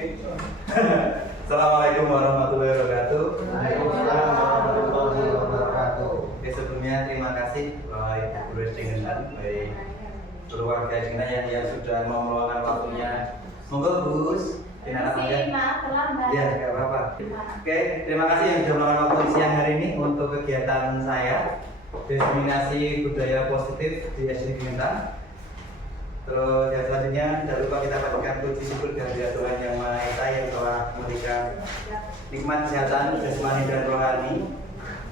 Assalamualaikum warahmatullahi wabarakatuh. Waalaikumsalam warahmatullahi wabarakatuh. Sebelumnya terima kasih Bapak Ibu Guru Dengenan, baik keluarga Dengenan yang sudah mau meluangkan waktunya. Monggo Gus, Dengenan aja. Maaf terlambat. Ya, nggak apa-apa. Oke, terima kasih yang sudah meluangkan waktu siang hari ini untuk kegiatan saya diseminasi budaya positif di SD Dengenan. Terus yang selanjutnya jangan lupa kita panjatkan puji syukur kehadirat Tuhan Yang Maha Esa yang telah memberikan nikmat kesehatan jasmani dan rohani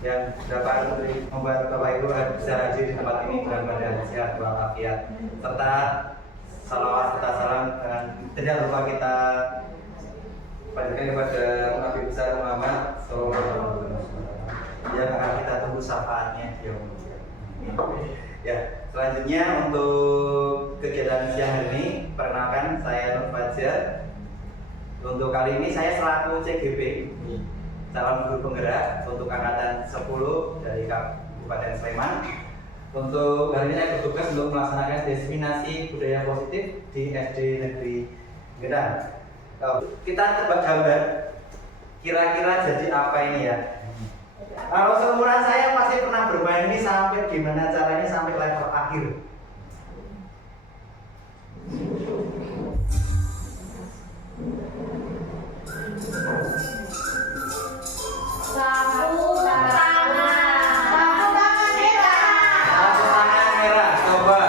yang dapat membuat Bapak Ibu bisa hadir di tempat ini dalam keadaan sehat walafiat, serta salawat serta salam dan tidak lupa kita panjatkan kepada Nabi besar Muhammad SAW yang akan kita tunggu syafaatnya ya. Selanjutnya untuk kegiatan siang hari ini, perkenalkan saya Nur Fajar. Untuk kali ini saya selaku CGP, calon guru penggerak untuk angkatan 10 dari Kabupaten Sleman. Untuk hari ini saya bertugas untuk melaksanakan diseminasi budaya positif di SD Negeri Gedang. Kita tebak gambar, kira-kira jadi apa ini ya? Kalau seumuran saya pasti pernah bermain ini sampai gimana caranya sampai level akhir. Sapu tangan. Sapu tangan merah. Sapu tangan merah, coba.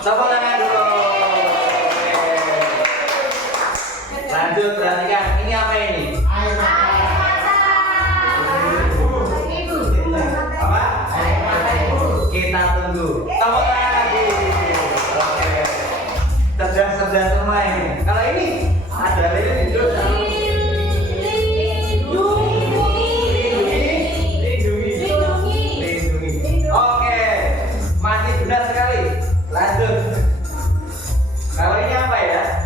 Sapu tangan dulu. Oke. Lanjut, perhatikan. Ini apa ini? Air mata. Apa? Air mata ibu. Kita tunggu. Tepuk tangan lagi. Oke. Cerdas semua ini. Kalau ini ada lilin hidup. Lindungi. Oke. Masih benar sekali. Lanjut. Kalau ini apa ya?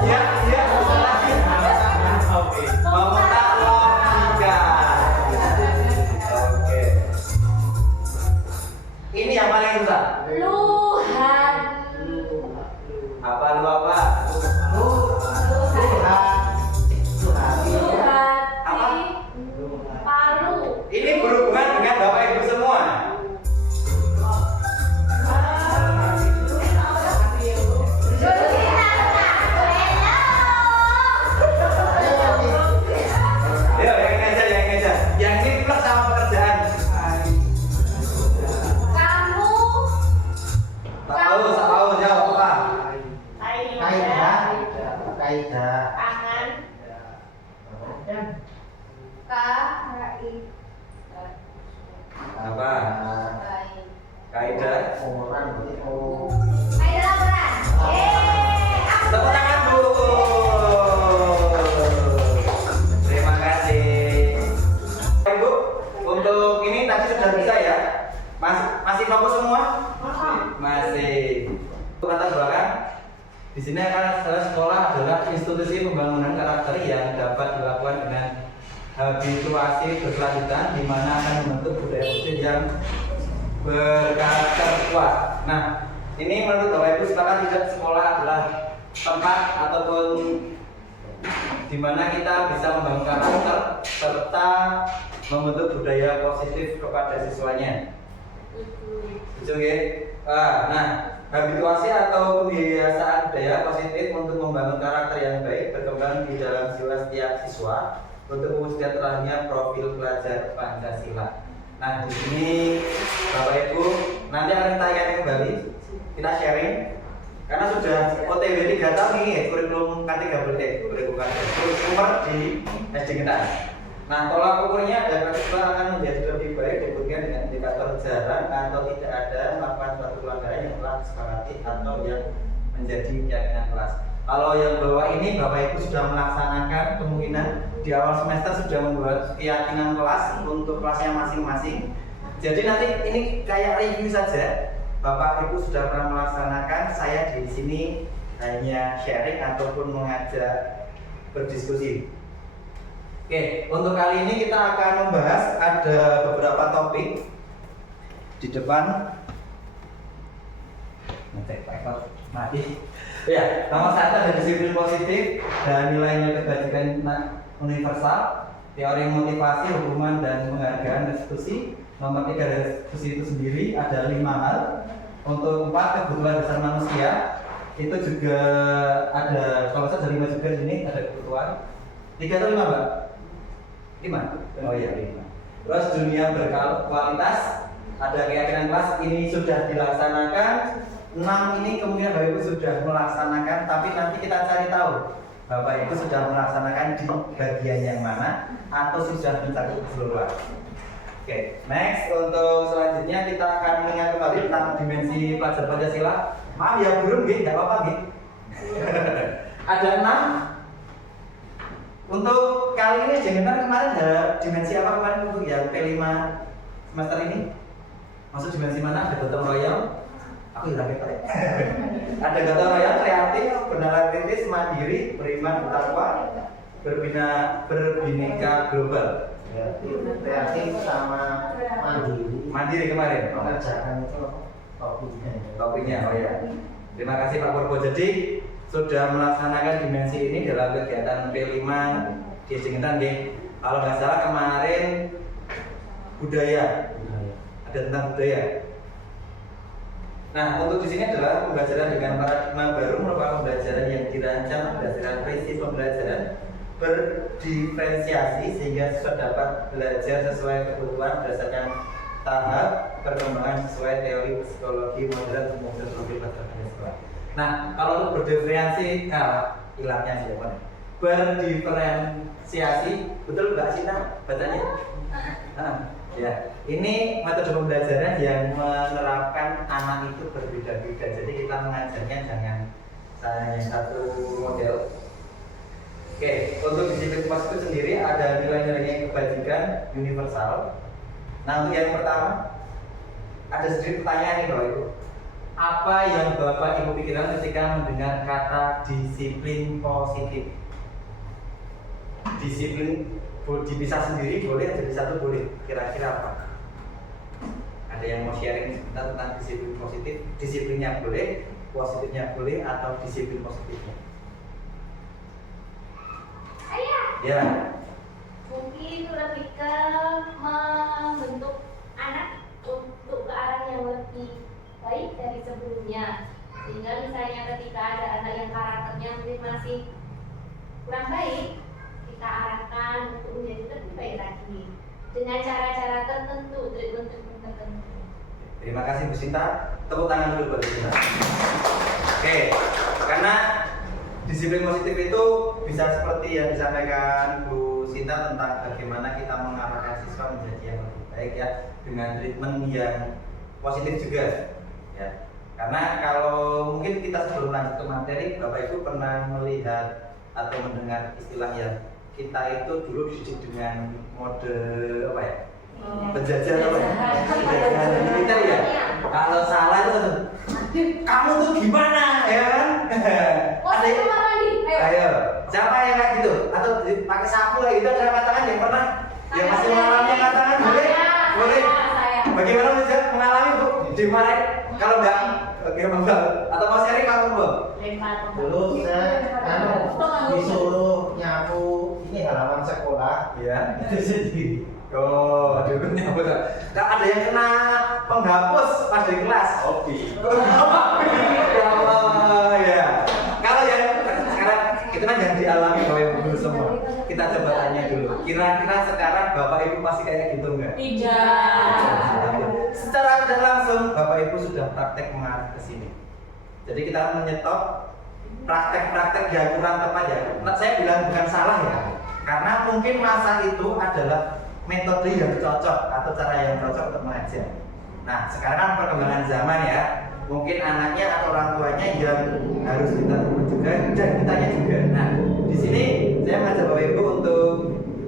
Ya, ya. Oke. Memutar logika. Oke. Ini yang paling susah. Luhan. Apa lu apa? Palu. Ini berhubungan dengan Bapak Ibu semua. Ya, yang aja. Yang ini plus sama pekerjaan. Kamu. Tahu jawab apa? Kaidah. Kaidah. Tangan. Apa? Kaidah. Orang itu. Kaidah laporan. Tepuk tangan Bu. Terima kasih. Ibu, untuk ini tadi sudah bisa ya? Masih fokus semua? Masih. Untuk latar belakang, di sini akan sekolah adalah institusi pembangunan karakter yang dapat dilakukan dengan habituasi berkelanjutan, di mana akan membentuk budaya positif yang berkarakter kuat. Nah, ini menurut Bapak Ibu sepakat tidak sekolah adalah tempat ataupun di mana kita bisa membangun karakter serta membentuk budaya positif kepada siswanya. Setuju ya? Nah, habituasi atau pembiasaan budaya positif untuk membangun karakter yang baik berkembang di dalam jiwa setiap siswa untuk mewujudkan terlahirnya profil pelajar Pancasila. Nah, di sini Bapak Ibu nanti akan tanya kembali, kita sharing karena sudah OTW 3 tahun ini kurikulum K3BT kurikulum di SD Gedang. Nah, tolak ukurnya dan siswa akan menjadi lebih baik dibandingkan dengan indikator jarang atau tidak ada melakukan suatu pelanggaran yang telah disepakati atau yang menjadi keyakinan kelas. Kalau yang bawah ini Bapak Ibu sudah melaksanakan, kemungkinan di awal semester sudah membuat keyakinan kelas untuk kelasnya masing-masing. Jadi nanti ini kayak review saja. Bapak Ibu sudah pernah melaksanakan, saya di sini hanya sharing ataupun mengajak berdiskusi. Oke, untuk kali ini kita akan membahas ada beberapa topik di depan. Ngecek Ya, nomor 1 ada disiplin positif dan nilai-nilai kebajikan universal, teori motivasi, hukuman dan penghargaan restitusi. Nomor 3 restitusi itu sendiri ada 5 hal. Untuk 4 kebutuhan dasar manusia itu juga ada, kalau saya ada 5 juga di sini ada kebutuhan. 3 atau 5 Mbak? 5? Oh iya 5. Terus dunia berkualitas, ada keyakinan kelas ini sudah dilaksanakan. 6 ini kemudian Bapak Ibu sudah melaksanakan, tapi nanti kita cari tahu Bapak Ibu sudah melaksanakan di bagian yang mana atau sudah mencakup keseluruhan. Oke, next untuk selanjutnya kita akan mengingat kembali tentang dimensi pelajar Pancasila. Maaf ya belum, nggak apa-apa gitu. Ada 6. Untuk kali ini jangan kemarin ada dimensi apa kemarin untuk yang P5 semester ini? Maksud dimensi mana? Ada gotong royong. Aku hilang ya. Ada gotong royong, kreatif, benaran kritis, mandiri, beriman, bertakwa, berbineka global. Kreatif sama Mandiri kemarin. mengerjakan itu Topiknya, oh ya. Terima kasih Pak Purbo. Jadi sudah melaksanakan dimensi ini dalam kegiatan P5 di Jengitan nggih. Kalau nggak salah kemarin budaya, ada tentang budaya. Nah, untuk di sini adalah pembelajaran dengan paradigma baru merupakan pembelajaran yang dirancang berdasarkan prinsip pembelajaran berdiferensiasi sehingga siswa dapat belajar sesuai kebutuhan berdasarkan tahap perkembangan sesuai teori psikologi modern dan sosiologi pelajaran sekolah. Nah, kalau untuk berdiferensiasi, hilangnya siapa? Berdiferensiasi, betul Mbak Sita bacanya? Ya, ini metode pembelajaran yang menerapkan anak itu berbeda-beda. Jadi kita mengajarnya jangan hanya satu model. Oke, untuk disiplin positif sendiri ada nilai-nilai kebajikan universal. Nah, untuk yang pertama ada sedikit pertanyaan nih Bapak Ibu. Apa yang Bapak Ibu pikirkan ketika mendengar kata disiplin positif? Disiplin dipisah sendiri boleh, jadi satu boleh. Kira-kira apa? Ada yang mau sharing sebentar tentang disiplin positif? Disiplinnya boleh, positifnya boleh, atau disiplin positifnya? Ya. Mungkin lebih ke membentuk anak untuk ke arah yang lebih baik dari sebelumnya. Sehingga misalnya ketika ada anak yang karakternya mungkin masih kurang baik, kita arahkan untuk menjadi lebih baik lagi dengan cara-cara tertentu, treatment tertentu. Terima kasih Bu Sinta. Tepuk tangan dulu buat Bu Sinta. Oke, karena disiplin positif itu bisa seperti yang disampaikan Bu Sinta tentang bagaimana kita mengarahkan siswa menjadi yang lebih baik ya, dengan treatment yang positif juga ya. Karena kalau mungkin kita sebelum lanjut ke materi, Bapak Ibu pernah melihat atau mendengar istilah yang kita itu dulu dididik dengan mode apa ya? Penjajah apa ya? Penjajahan militer ya. Kalau salah itu kamu tuh gimana ya kan? Ada yang ayo, siapa yang kayak gitu? Atau pakai sapu kayak gitu ada katakan yang pernah yang masih mengalami katakan boleh? Boleh. Bagaimana bisa mengalami Bu? Dimarahin? Kalau enggak, bagaimana Bang? Atau mau sharing kamu Bu? dulu saya disuruh nyapu ini halaman sekolah Ya, itu jadi. Oh, dulu nyambut. Kalau ada yang kena penghapus pas di kelas, hobi. Ya Allah, ya. Kalau yang sekarang itu kan yang dialami Bapak Ibu semua. Kita coba tanya dulu. Kira-kira sekarang Bapak Ibu masih kayak gitu enggak? Tidak. Secara tidak langsung Bapak Ibu sudah praktek mengarah ke sini. Jadi kita menyetop praktek-praktek yang kurang tepat ya. Nah, saya bilang bukan salah ya. Karena mungkin masa itu adalah metode yang cocok atau cara yang cocok untuk mengajar. Nah, sekarang kan perkembangan zaman ya. Mungkin anaknya atau orang tuanya yang harus kita tunggu juga dan ditanya juga. Nah, di sini saya mengajak Bapak Ibu untuk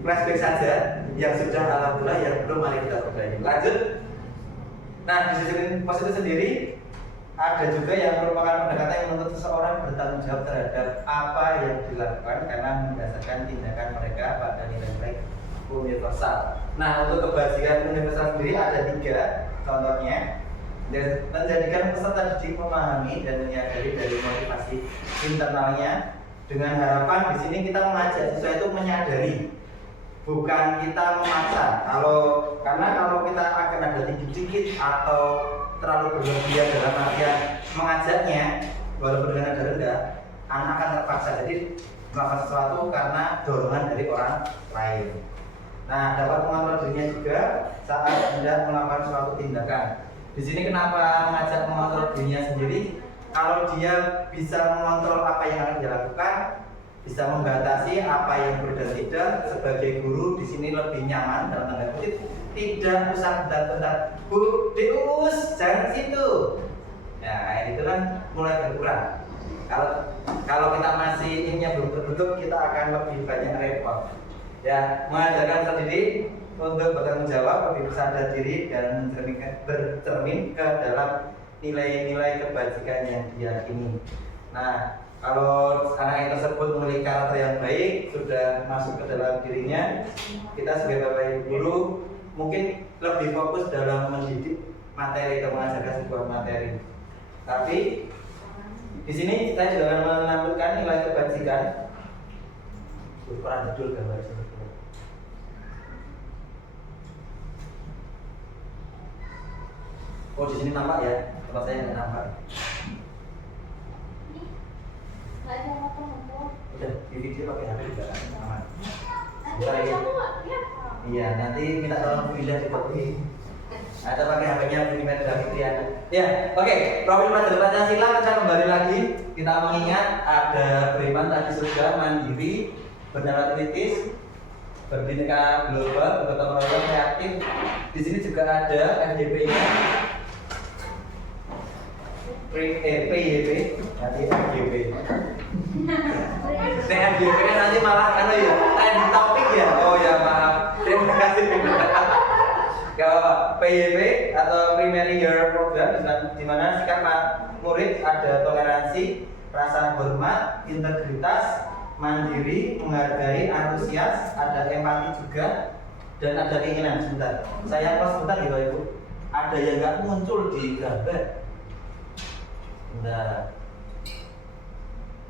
flashback saja yang sudah alhamdulillah, yang belum mari kita perbaiki. Lanjut. Nah, di disiplin positif sendiri ada juga yang merupakan pendekatan yang menuntut seseorang bertanggung jawab terhadap apa yang dilakukan karena mendasarkan tindakan mereka pada nilai-nilai universal. Nah, untuk kebajikan universal sendiri ada 3 contohnya. Dan menjadikan peserta didik memahami dan menyadari dari motivasi internalnya dengan harapan di sini kita mengajak siswa itu menyadari, bukan kita memaksa. Karena kalau kita akan ada dikit-dikit atau terlalu berlebihan dalam artian mengajaknya, walaupun dengan nada rendah, anak akan terpaksa jadi melakukan sesuatu karena dorongan dari orang lain. Nah, dapat mengontrol dirinya juga saat hendak melakukan suatu tindakan. Di sini kenapa mengajak mengontrol dirinya sendiri? Kalau dia bisa mengontrol apa yang akan dia lakukan, bisa membatasi apa yang perlu dan tidak, sebagai guru di sini lebih nyaman dalam tanda kutip, tidak usah bentar-bentar, Bu, diurus, jangan situ. Ya, kayak itu kan mulai berkurang. Kalau kita masih inginnya belum terbentuk, kita akan lebih banyak repot. Ya, mengajarkan terdidik untuk bertanggung jawab, lebih bersadar diri dan bercermin ke dalam nilai-nilai kebajikan yang diyakini. Nah, kalau anak yang tersebut memiliki karakter yang baik, sudah masuk ke dalam dirinya, kita sebagai bapak ibu guru mungkin lebih fokus dalam mendidik materi atau mengajarkan sebuah materi. Tapi di sini kita juga akan menampilkan nilai kebajikan. Ukuran judul gambar sebetulnya. Oh, di sini nampak ya, tempat saya nggak nampak. Nggak ada motor-motor. Udah di video pakai HP juga kan, aman. Nanti kamu nggak lihat? Iya, nanti minta tolong Bu Indah dikopi. Ada pakai HP-nya Bu Indah dari Triana. Ya, oke. Profil pelajar Pancasila kita kembali lagi. Kita mengingat ada beriman tadi sudah mandiri, bernama kritis, berbineka global, bergotong royong, kreatif. Di sini juga ada FYP-nya. PYP, nanti FYP. FYP nanti malah kan ya, trending topik ya. Oh ya maaf. Terima kasih. Kalau PYP atau Primary Year Program di mana sikap murid ada toleransi, rasa hormat, integritas, mandiri, menghargai, antusias, ada empati juga, dan ada keinginan. Sebentar, saya pas sebentar ya Bapak Ibu. Ada yang nggak muncul di gambar. Nah,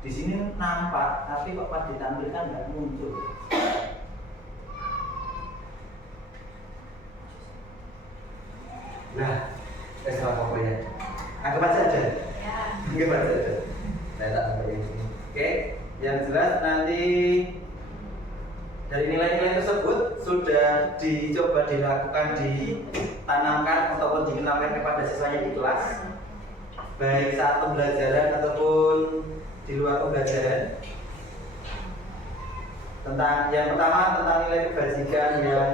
di sini nampak, tapi kok pas ditampilkan nggak muncul. Nah, apa ya? Anggap aja aja. Anggap aja aja. Saya tak sampai yang sini. Oke, yang jelas nanti dari nilai-nilai tersebut sudah dicoba dilakukan, ditanamkan ataupun dikenalkan kepada siswanya di kelas, baik saat pembelajaran ataupun di luar pembelajaran. Tentang yang pertama tentang nilai kebajikan yang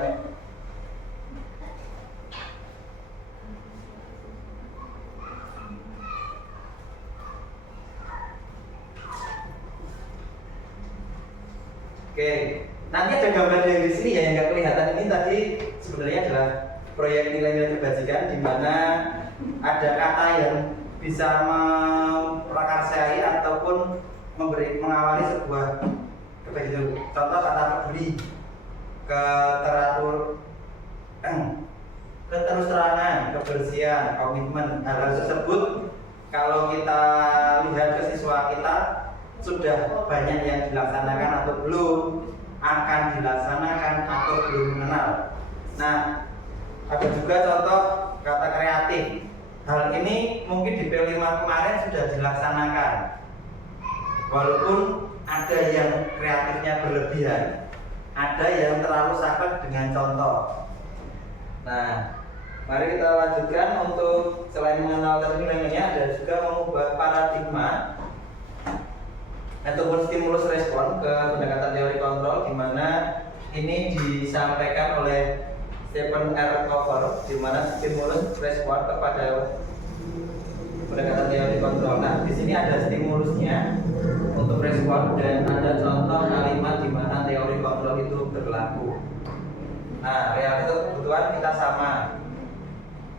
oke, nanti ada gambar yang di sini ya yang nggak kelihatan ini tadi sebenarnya adalah proyek nilai-nilai kebajikan di mana ada kata yang bisa memprakarsai ataupun mengawali sebuah kebajikan. Contoh kata peduli, keterus-terangan, kebersihan, komitmen. Hal tersebut kalau kita lihat ke siswa kita sudah banyak yang dilaksanakan atau belum, akan dilaksanakan atau belum mengenal. Nah, ada juga contoh kata kreatif. Hal ini mungkin di PO5 kemarin sudah dilaksanakan, walaupun ada yang kreatifnya berlebihan, ada yang terlalu saklek dengan contoh. Nah, mari kita lanjutkan untuk selain mengenal nilai-nilainya, ada juga mengubah paradigma ataupun stimulus respon ke pendekatan teori kontrol, di mana ini disampaikan oleh Stephen R. Cover, di mana stimulus respon kepada pendekatan teori kontrol. Nah, di sini ada stimulusnya untuk respon dan ada contoh kalimat di mana teori kontrol itu berlaku. Nah, realitas kebutuhan kita sama,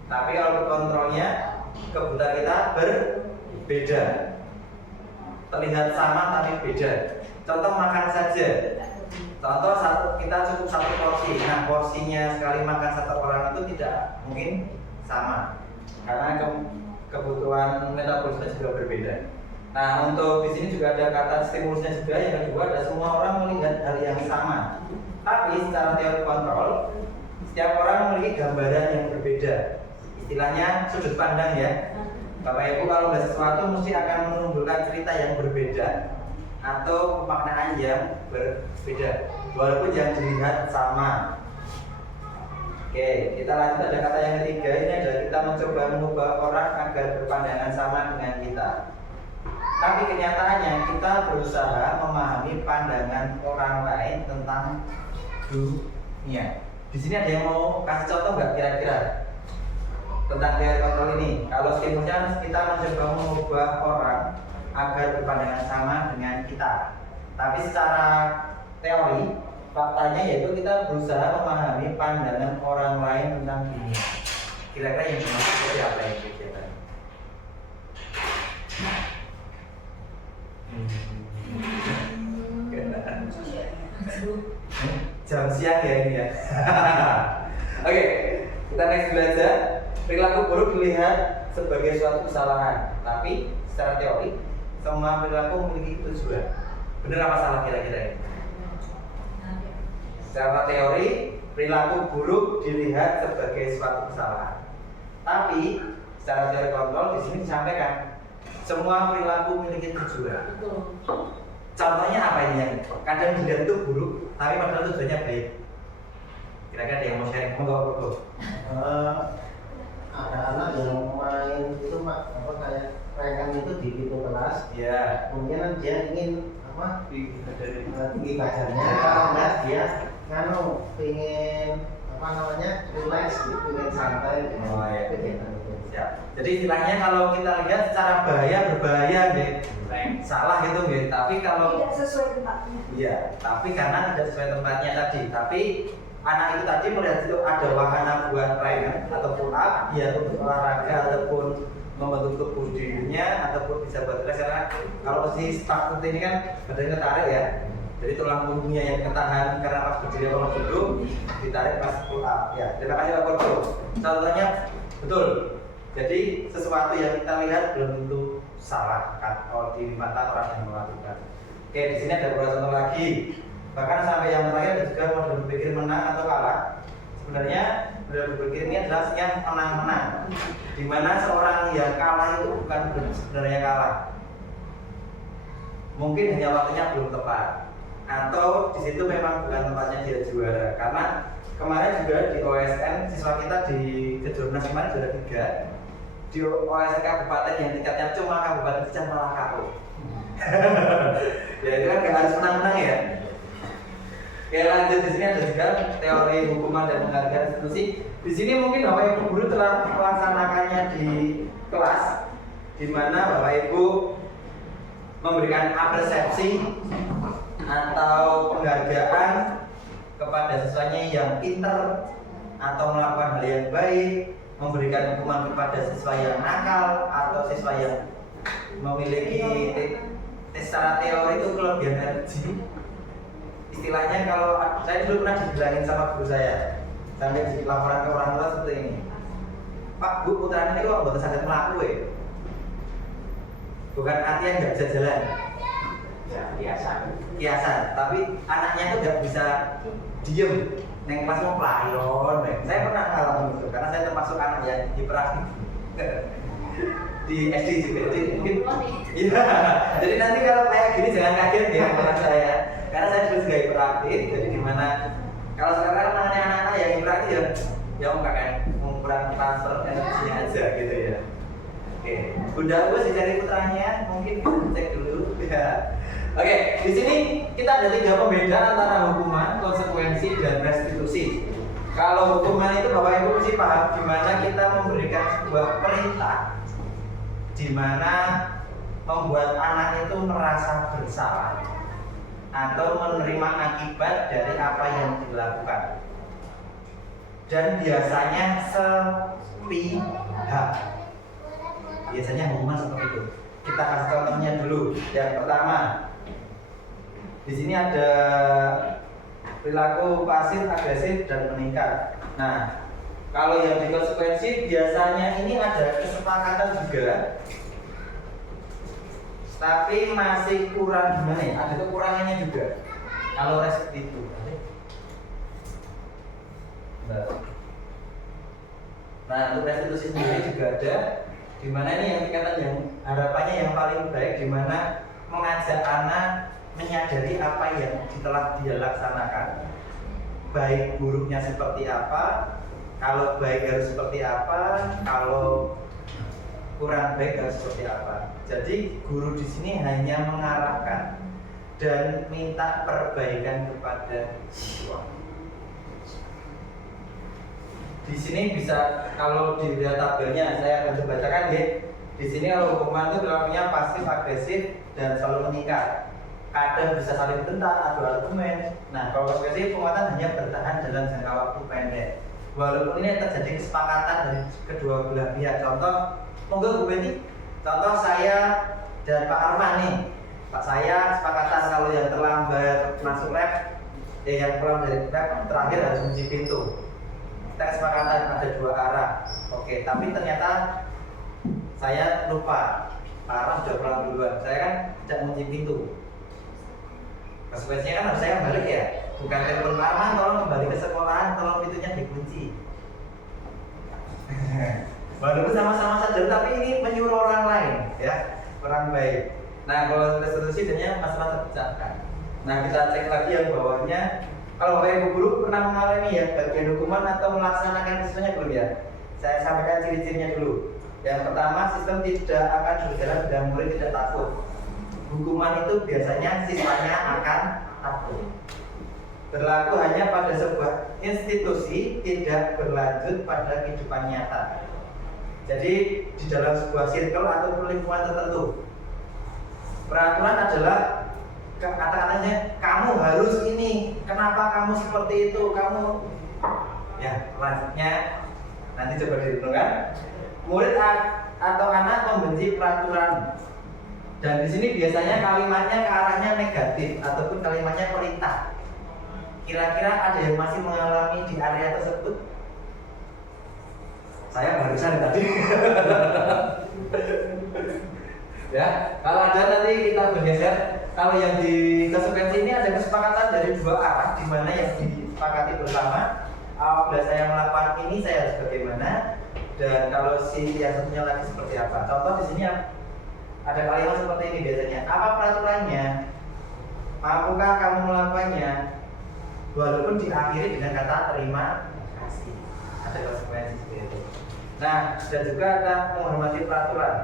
tapi kalau kontrolnya kebutuhan kita berbeda. Terlihat sama tapi beda. Contoh makan saja. Contoh kita cukup satu porsi. Nah, porsinya sekali makan satu orang itu tidak mungkin sama. karena kebutuhan metabolisme juga berbeda. Nah, untuk di sini juga ada kata stimulusnya juga. Yang kedua ada semua orang melihat hal yang sama. Tapi secara teori kontrol, setiap orang memiliki gambaran yang berbeda. Istilahnya sudut pandang ya. Bapak Ibu kalau melihat sesuatu mesti akan menunjukkan cerita yang berbeda atau pemaknaan yang berbeda, walaupun yang dilihat sama. Oke, kita lanjut. Ada kata yang ketiga. Ini adalah kita mencoba mengubah orang agar berpandangan sama dengan kita. Tapi kenyataannya kita berusaha memahami pandangan orang lain tentang dunia. Di sini ada yang mau kasih contoh nggak kira-kira tentang teori kontrol ini? Kalau stimulusnya kita mencoba mengubah orang agar berpandangan sama dengan kita. Tapi secara teori, faktanya yaitu kita berusaha memahami pandangan orang lain tentang dunia. Kira-kira yang dimaksud seperti apa yang kegiatan? Jam siang ya ini ya. Oke, kita next belajar. Perilaku buruk dilihat sebagai suatu kesalahan, tapi secara teori semua perilaku memiliki tujuan. Benar apa salah kira-kira ini? Secara teori perilaku buruk dilihat sebagai suatu kesalahan, tapi secara teori kontrol di sini disampaikan semua perilaku memiliki tujuan. Contohnya apa ini yang kadang dilihat itu buruk, tapi padahal tujuannya baik. Kira-kira ada yang mau sharing? Monggo. Ada anak yang main itu apa kayak renggang itu di pintu kelas. Ya. Kemudian dia ingin apa? Tinggi badannya. Kalau enggak dia ingin apa namanya relax, ingin santai. Oh ya. Kegiatan itu. Ya. Jadi istilahnya kalau kita lihat secara berbahaya gitu, salah gitu gitu. Tapi kalau tidak sesuai tempatnya. iya, tapi karena tidak sesuai tempatnya tadi. Tapi anak itu tadi melihat itu ada wahana buat ringan ataupun up, ya untuk olahraga ataupun membentuk tubuh dirinya ataupun bisa buat relax. Karena kalau posisi start seperti ini kan badannya tarik ya. Jadi tulang punggungnya yang ketahan karena pas berdiri atau pas duduk ditarik pas pull up. Ya, terima kasih Pak Kordo. Contohnya betul. Jadi sesuatu yang kita lihat belum tentu salah kalau di mata orang yang melakukan. Oke, di sini ada beberapa contoh lagi. Bahkan sampai yang terakhir ada juga model berpikir menang atau kalah. Sebenarnya model berpikir ini adalah yang menang-menang, di mana seorang yang kalah itu bukan sebenarnya kalah. Mungkin hanya waktunya belum tepat, atau di situ memang bukan tempatnya dia juara. Karena kemarin juga di OSN siswa kita di Kejurnas kemarin juara 3. Di OSN kabupaten yang tingkatnya cuma kabupaten saja malah KO. Ya itu kan gak harus menang-menang ya. Oke, lanjut. Di sini ada juga teori hukuman dan penghargaan institusi. Di sini mungkin Bapak Ibu guru telah melaksanakannya di kelas, di mana Bapak Ibu memberikan apresiasi atau penghargaan kepada siswanya yang pinter atau melakukan hal yang baik, memberikan hukuman kepada siswa yang nakal atau siswa yang memiliki secara teori itu kelebihan energi. Istilahnya kalau saya dulu pernah dibilangin sama guru saya sampai di laporan ke orang tua seperti ini, Pak Bu putra ini kok betul sangat melaku ya, bukan artinya nggak bisa jalan kiasan, tapi anaknya itu nggak bisa diem neng kelas mau pelayon. Saya pernah ngalamin itu karena saya termasuk anak yang hiperaktif di SD juga. Jadi mungkin iya. Jadi nanti kalau kayak gini jangan kaget ya sama saya, karena saya dulu juga hiperaktif. Jadi gimana kalau sekarang namanya anak-anak yang hiperaktif ya mau kurang transfer energinya aja gitu ya. Oke, Bunda Agus dicari putranya, mungkin bisa cek dulu ya. Oke, di sini kita ada 3 pembeda antara hukuman, konsekuensi, dan restitusi. Kalau hukuman itu Bapak Ibu mesti paham gimana kita memberikan sebuah perintah di mana membuat anak itu merasa bersalah atau menerima akibat dari apa yang dilakukan. Dan biasanya sepihak. Biasanya hukuman seperti itu. Kita kasih contohnya dulu. Yang pertama, di sini ada perilaku pasif, agresif, dan meningkat. Nah, Kalau yang di konsekuensi biasanya ini ada kesepakatan juga, tapi masih kurang gimana ya? Ada kekurangannya juga. Kalau restitusi, nah untuk restitusi sendiri juga ada, dimana ini yang tingkatan yang harapannya yang paling baik, dimana mengajak anak menyadari apa yang telah dia laksanakan, baik buruknya seperti apa. Kalau baik harus seperti apa, kalau kurang baik harus seperti apa. Jadi guru di sini hanya mengarahkan dan minta perbaikan kepada siswa. Di sini bisa, kalau dilihat tabelnya saya akan bacakan ya. Di sini kalau hukuman itu perilakunya pasif agresif dan selalu mengikat. Kadang bisa saling bentak, adu argumen. Nah, kalau konsekuensi penguatan hanya bertahan dalam jangka waktu pendek. Walaupun ini terjadi kesepakatan dari kedua belah pihak. Contoh, monggo Bu Betty. Contoh saya dan Pak Arman nih. Pak saya sepakatan kalau yang terlambat masuk lab, yang pulang dari lab terakhir harus kunci pintu. Kita kesepakatan ada 2 arah. Oke, tapi ternyata saya lupa. Pak Arman sudah pulang duluan. Saya kan tidak kunci pintu. Konsekuensinya kan harus saya balik ya. Bukan telepon Pak Arman, tolong kembali ke sekolahan, tolong pintunya dikunci. Walaupun sama-sama sadar, tapi ini menyuruh orang lain, ya, orang baik. Nah, kalau restitusi sebenarnya masalah terpecahkan. Nah, kita cek lagi yang bawahnya. Kalau Bapak Ibu guru pernah mengalami ya bagian hukuman atau melaksanakan siswanya belum ya? Saya sampaikan ciri-cirinya dulu. Yang pertama, sistem tidak akan berjalan bila murid tidak takut. Hukuman itu biasanya siswanya akan takut. Berlaku hanya pada sebuah institusi, tidak berlanjut pada kehidupan nyata. Jadi di dalam sebuah circle atau lingkungan tertentu, peraturan adalah kata-katanya kamu harus ini, kenapa kamu seperti itu, kamu ya lanjutnya nanti coba direnungkan. Murid atau anak membenci peraturan, dan di sini biasanya kalimatnya ke arahnya negatif ataupun kalimatnya perintah. Kira-kira ada yang masih mengalami di area tersebut? Saya barusan tadi. Ya, kalau ada nanti kita bergeser. Kalau yang di konsekuensi ini ada kesepakatan dari 2 arah, di mana yang disepakati bersama. Apabila saya melakukan ini, saya harus bagaimana? Dan kalau si yang satunya lagi seperti apa? Contoh di sini ada kalimat seperti ini biasanya. Apa peraturannya? Mampukah kamu melakukannya? Walaupun diakhiri dengan kata terima kasih. Ada konsekuensi seperti itu. Nah, dan juga ada menghormati peraturan.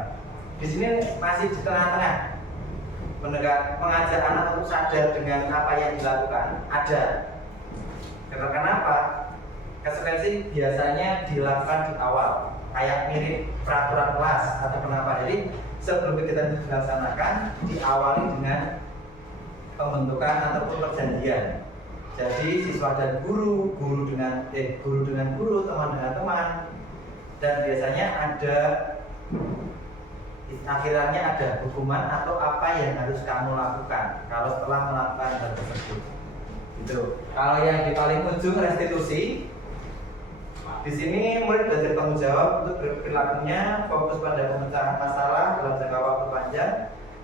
Di sini masih di tengah-tengah. Mengajak anak untuk sadar dengan apa yang dilakukan. Ada. Karena kenapa? Konsekuensi biasanya dilakukan di awal, kayak mirip peraturan kelas atau kenapa. Jadi sebelum kegiatan itu dilaksanakan, diawali dengan pembentukan ataupun perjanjian. Jadi siswa dan guru, guru dengan guru, teman dengan teman, dan biasanya ada akhirannya ada hukuman atau apa yang harus kamu lakukan kalau telah melakukan hal tersebut. Itu. Kalau yang di paling ujung restitusi, di sini murid belajar tanggung jawab untuk perilakunya, fokus pada pemecahan masalah dalam jangka waktu panjang.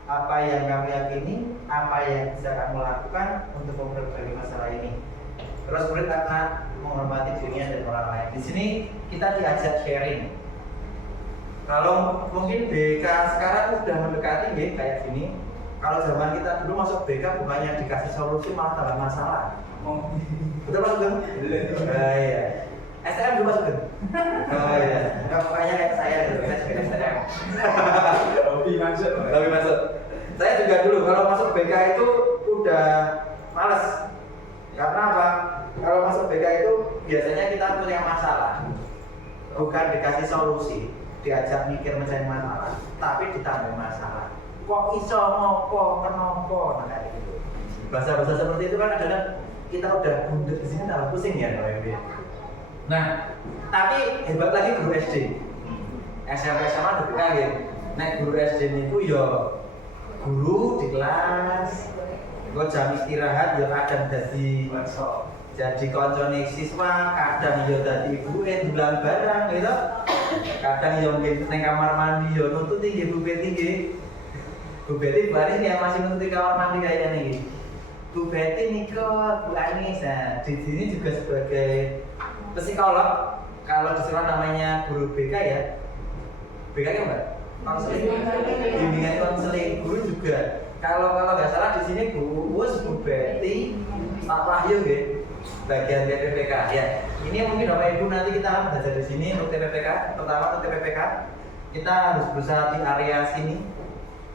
Apa yang kamu yakini, apa yang bisa kamu lakukan untuk memperbaiki masalah ini. Terus murid akan menghormati dirinya dan orang lain. Di sini kita diajak sharing. Kalau mungkin BK sekarang sudah mendekati ya, kayak gini. Kalau zaman kita dulu masuk BK bukannya dikasih solusi malah tambah masalah. Betul Mas Gun? Iya. STM juga Mas Gun? Oh iya. Kamu kayaknya kayak saya gitu, saya juga STM. Lebih masuk. Saya juga dulu kalau masuk BK itu udah males. Karena apa? Kalau masuk BK itu biasanya kita punya masalah. Bukan dikasih solusi, diajak mikir mencari masalah, tapi ditambah masalah. Kok iso ngopo, kenapa, nah kayak gitu. Bahasa-bahasa seperti itu kan adalah kita udah bundet di sini, tambah pusing ya kalau ini. Nah, tapi hebat lagi guru SD, SMP SMA udah bukan ya. Nah, guru SD itu yo guru di kelas, kok jam istirahat ya kadang jadi jadi koncone siswa, kadang yo dadi ibuke dulang barang gitu. Kadang yo mungkin ning kamar mandi yo nututi nggih Bu Betty nggih. Bu Betty baris ya masih nututi kamar mandi kayaknya nih. Bu Betty Niko, Bu Anis, nah, di sini juga sebagai psikolog. Kalau di sekolah namanya guru BK ya. BK kan Mbak? Konseling. Bimbingan konseling guru juga. Kalau nggak salah di sini Bu Uus, Bu Betty, Pak Wahyu gitu, bagian TPPK ya. Ini mungkin Bapak Ibu nanti kita akan belajar di sini untuk TPPK. Pertama untuk TPPK kita harus berusaha di area sini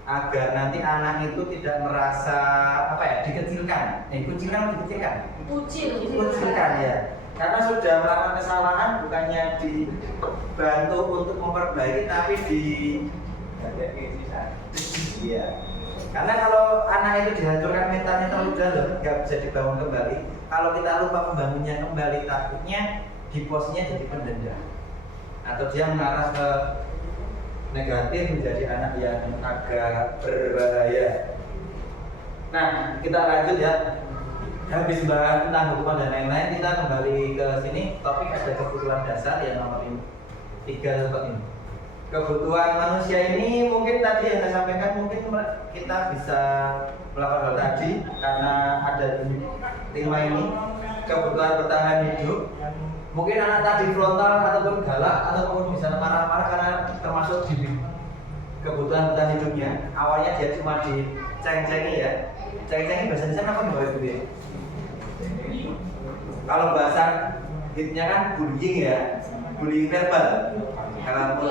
agar nanti anak itu tidak merasa apa ya dikecilkan. Kucilkan atau dikecilkan? Kucilkan ya. Karena sudah melakukan kesalahan bukannya dibantu untuk memperbaiki tapi iya. Karena kalau anak itu dihancurkan mentalnya terlalu dalam, nggak bisa dibangun kembali. Kalau kita lupa membangunnya kembali, takutnya di posisinya jadi pendendam, atau dia mengarah ke negatif menjadi anak yang agak berbahaya. Nah, kita lanjut ya. Habis bahas tentang hukuman dan lain-lain, kita kembali ke sini. Topik ada kebutuhan dasar yang nomor 3 seperti ini. Kebutuhan manusia ini mungkin tadi yang saya sampaikan mungkin kita bisa melakukan hal tadi karena ada di tema ini. Kebutuhan bertahan hidup, mungkin anak tadi frontal ataupun galak ataupun bisa marah-marah karena termasuk di kebutuhan bertahan hidupnya. Awalnya dia cuma diceng-cengi ya. Ceng-cengi bahasa Indonesia apa nih Bapak Ibu ya? Kalau bahasa hitnya kan bullying ya, bullying verbal. Kalau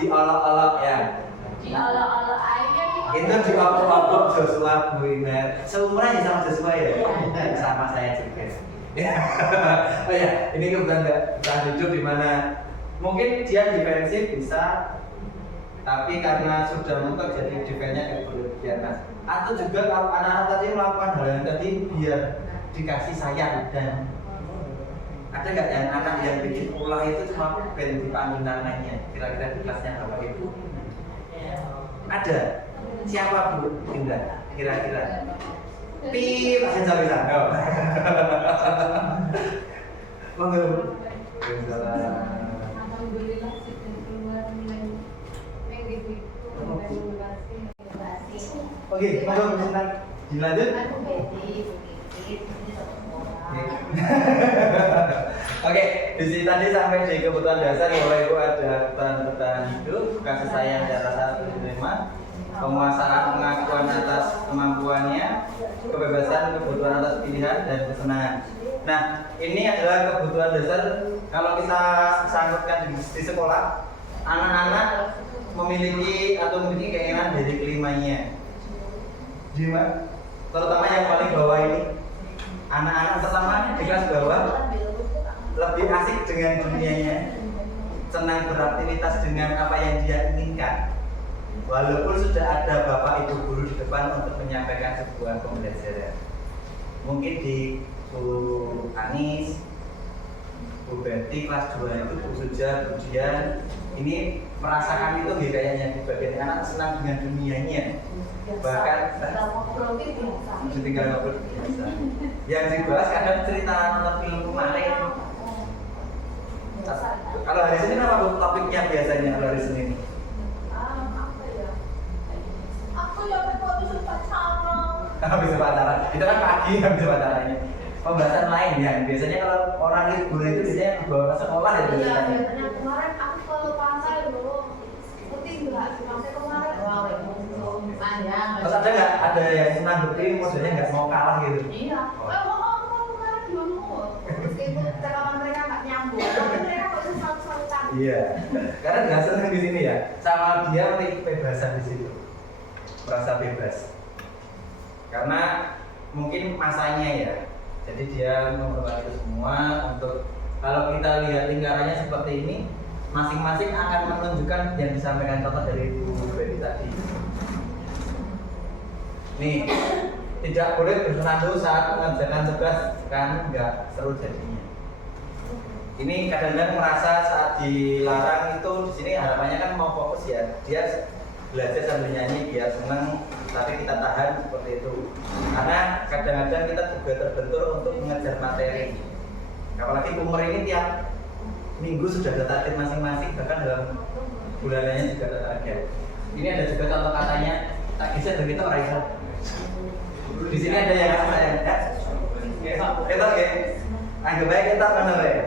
diolok-olok ya. Diolok-olok aja. Itu diolok-olok Joshua Buiner. Seumuran ya sama Joshua ya? Sama saya juga. Oh ya, ini kebutuhan bertahan hidup di mana mungkin dia defensif bisa, tapi karena sudah mentok jadi defense-nya nggak boleh dibiarkan. Atau juga kalau anak-anak tadi melakukan hal yang tadi biar dikasih sayang dan ada nggak yang anak yang bikin ulah itu cuma pengen dipanggil namanya kira-kira di kelasnya Bapak Ibu? Ada? Siapa Bu Indah? Kira-kira? Pip, sensor bisa? Oh. Monggo. Alhamdulillah sudah keluar nilai itu. Oke, monggo sebentar dilanjut. Oke, di sini tadi sampai di kebutuhan dasar ya Bapak Ibu ada kebutuhan bertahan hidup, kasih sayang dan rasa terima, penguasaan pengakuan atas kemampuannya, kebebasan kebutuhan atas pilihan dan kesenangan. Nah, ini adalah kebutuhan dasar kalau kita sangkutkan di sekolah, anak-anak memiliki keinginan dari kelimanya. Jima, terutama yang paling bawah ini. Anak-anak pertama di kelas bawah lebih asik dengan dunianya, senang beraktivitas dengan apa yang dia inginkan. Walaupun sudah ada bapak ibu guru di depan untuk menyampaikan sebuah pembelajaran. Mungkin di Bu Anis, Bu Betty kelas 2 itu Bu Suja, Bu Dian ini merasakan itu kayaknya di bagian anak senang dengan dunianya. Bahkan tinggal ngobrol biasa. Yang dibahas kadang cerita nonton film kemarin. Kalau hari Senin apa Bu topiknya biasanya kalau hari Senin? Aku ya bisa pacaran. Bisa pacaran. Itu kan pagi bisa pacarannya. Pembahasan lain ya. Biasanya kalau orang libur itu biasanya bawa ke sekolah ya biasanya. Kemarin aku ke pantai dulu. Penting enggak? Sampai kemarin panjang. Terus ada nggak ada yang senang bukti maksudnya nggak mau kalah gitu? Iya. Kemarin gimana? Meskipun rekaman mereka nggak nyambung, tapi mereka kok bisa salut-salutan. Iya. Karena nggak senang di sini ya. Sama dia memiliki kebebasan di situ. Merasa bebas. Karena mungkin masanya ya. Jadi dia memperbaiki semua untuk kalau kita lihat lingkarannya seperti ini, masing-masing akan menunjukkan yang disampaikan contoh dari Bu Betty tadi. Nih, tidak boleh bersenandung saat mengerjakan tugas kan nggak seru jadinya. Ini kadang-kadang merasa saat dilarang itu di sini harapannya kan mau fokus ya, dia belajar sambil nyanyi biar seneng tapi kita tahan seperti itu. Karena kadang-kadang kita juga terbentur untuk mengejar materi. Apalagi umur ini tiap minggu sudah ada target masing-masing, bahkan dalam bulanannya juga ada target. Ini ada juga contoh katanya, tak bisa dan kita orang Islam. Di sini ada yang saya ya. Kita oke. Anggap baik kita mana baik.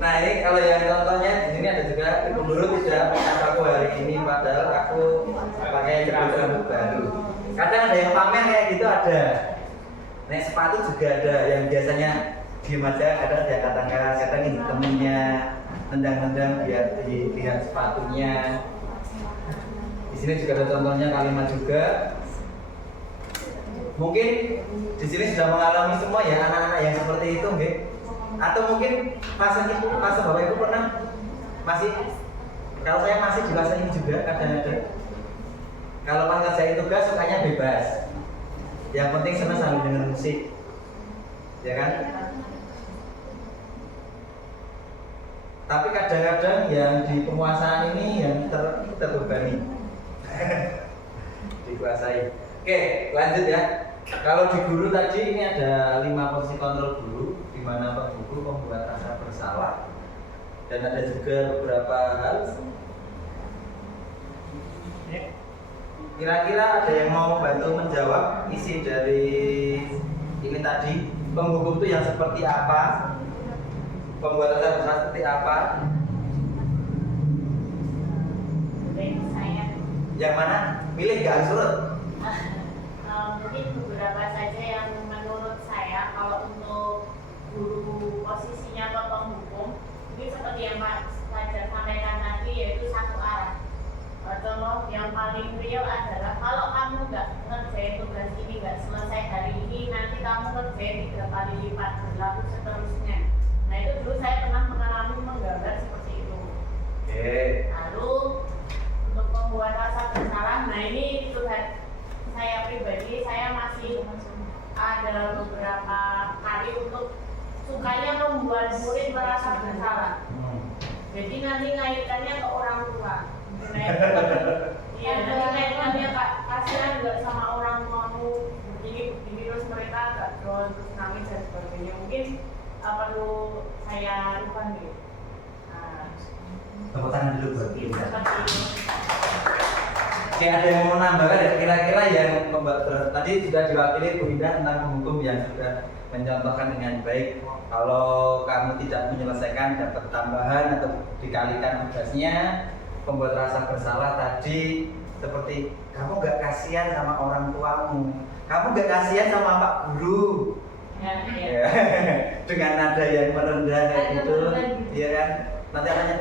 Nah ini kalau yang contohnya di sini ada juga ibu guru tidak mencat aku hari ini padahal aku pakai jemput rambut baru. Kadang ada yang pamer kayak gitu ada. Nah sepatu juga ada yang biasanya diem aja, kadang dia katakan kadang ini temennya nendang-nendang biar dilihat sepatunya. Di sini juga ada contohnya kalimat juga. Mungkin di sini sudah mengalami semua ya anak-anak yang seperti itu, nggih. Atau mungkin fase Bapak Ibu pernah masih, kalau saya masih di fase ini juga kadang-kadang. Kalau pas ngerjain tugas sukanya bebas. Yang penting senang sambil dengan musik. Ya kan? Tapi kadang-kadang yang di penguasaan ini yang terbebani. Dikuasai. Oke, lanjut ya. Kalau di guru tadi ini ada 5 posisi kontrol guru, di mana guru membuat rasa bersalah, dan ada juga beberapa hal. Kira-kira ada yang mau bantu menjawab isi dari ini tadi? Penghukum itu yang seperti apa? Pembuat rasa bersalah seperti apa? Saya Yang mana? Pilih gak surut. mungkin beberapa saja yang menurut saya kalau untuk guru posisinya atau penghukum mungkin seperti yang Pak Fajar sampaikan tadi yaitu satu arah. Contoh yang paling real adalah kalau kamu nggak ngerjain tugas ini nggak selesai hari ini nanti kamu ngerjain 3 kali lipat berlaku seterusnya. Nah itu dulu saya pernah mengalami menggambar seperti itu. Oke. Lalu untuk membuat rasa bersalah, nah ini Tuhan saya pribadi, saya masih ada beberapa kali untuk sukanya membuat murid merasa bersalah. Jadi nanti ngaitkannya ke orang tua. Iya, nanti ngaitkannya kasihan nggak sama orang tuamu begini terus mereka agak down terus nangis dan sebagainya. Mungkin perlu saya rubah nih. Tepuk tangan dulu buat Seperti kita. itu. Oke, ada yang mau menambahkan ya? Kira-kira yang tadi sudah diwakili Bu Indah tentang penghukum yang sudah mencontohkan dengan baik. Kalau kamu tidak menyelesaikan dapat tambahan atau dikalikan tugasnya. Pembuat rasa bersalah tadi seperti kamu gak kasihan sama orang tuamu, kamu gak kasihan sama Pak Guru. Ya. Dengan nada yang merendah kayak gitu, iya kan? Nanti anaknya,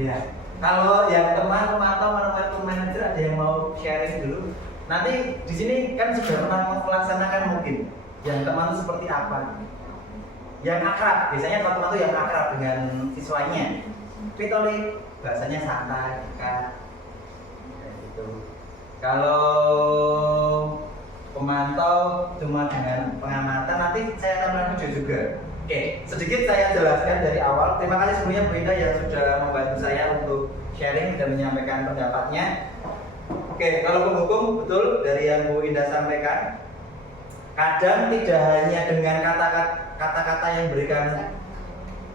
ya. Kalau yang teman atau manajer ada yang mau sharing dulu. Nanti di sini kan sudah pernah melaksanakan mungkin. Yang teman itu seperti apa? Yang akrab, biasanya teman-teman itu yang akrab dengan siswanya. Pitolik bahasanya santai, dekat, kayak gitu. Kalau pemantau cuma dengan pengamatan, nanti saya tambahkan video juga. Oke, sedikit saya jelaskan dari awal. Terima kasih sebelumnya Bu Indah yang sudah membantu saya untuk sharing dan menyampaikan pendapatnya. Oke, kalau penghukum betul dari yang Bu Indah sampaikan. Kadang tidak hanya dengan kata-kata yang berikan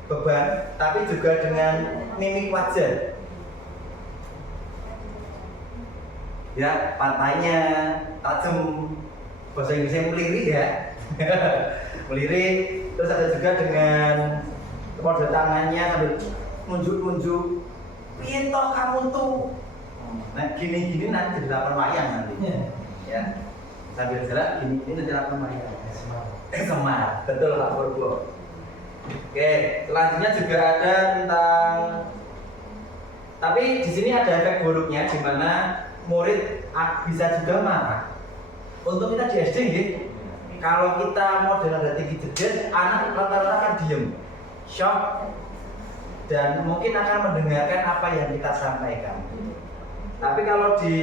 beban, tapi juga dengan mimik wajah. Ya, pantainya tajam, bahasa Inggrisnya melirik ya. Melirik, terus ada juga dengan kode tangannya sambil nunjuk-nunjuk. Piye toh kamu tuh? Nah, gini-gini nanti jadi delapan wayang nanti. Ya. Sambil jalan gini jadi delapan wayang. Semar. Betul Pak Purbo. Oke, selanjutnya juga ada tentang, tapi di sini ada efek buruknya di mana murid bisa juga marah. Untuk kita di SD gitu, kalau kita model ada tinggi jejet, anak rata-rata akan diem, shock, dan mungkin akan mendengarkan apa yang kita sampaikan. Tapi kalau di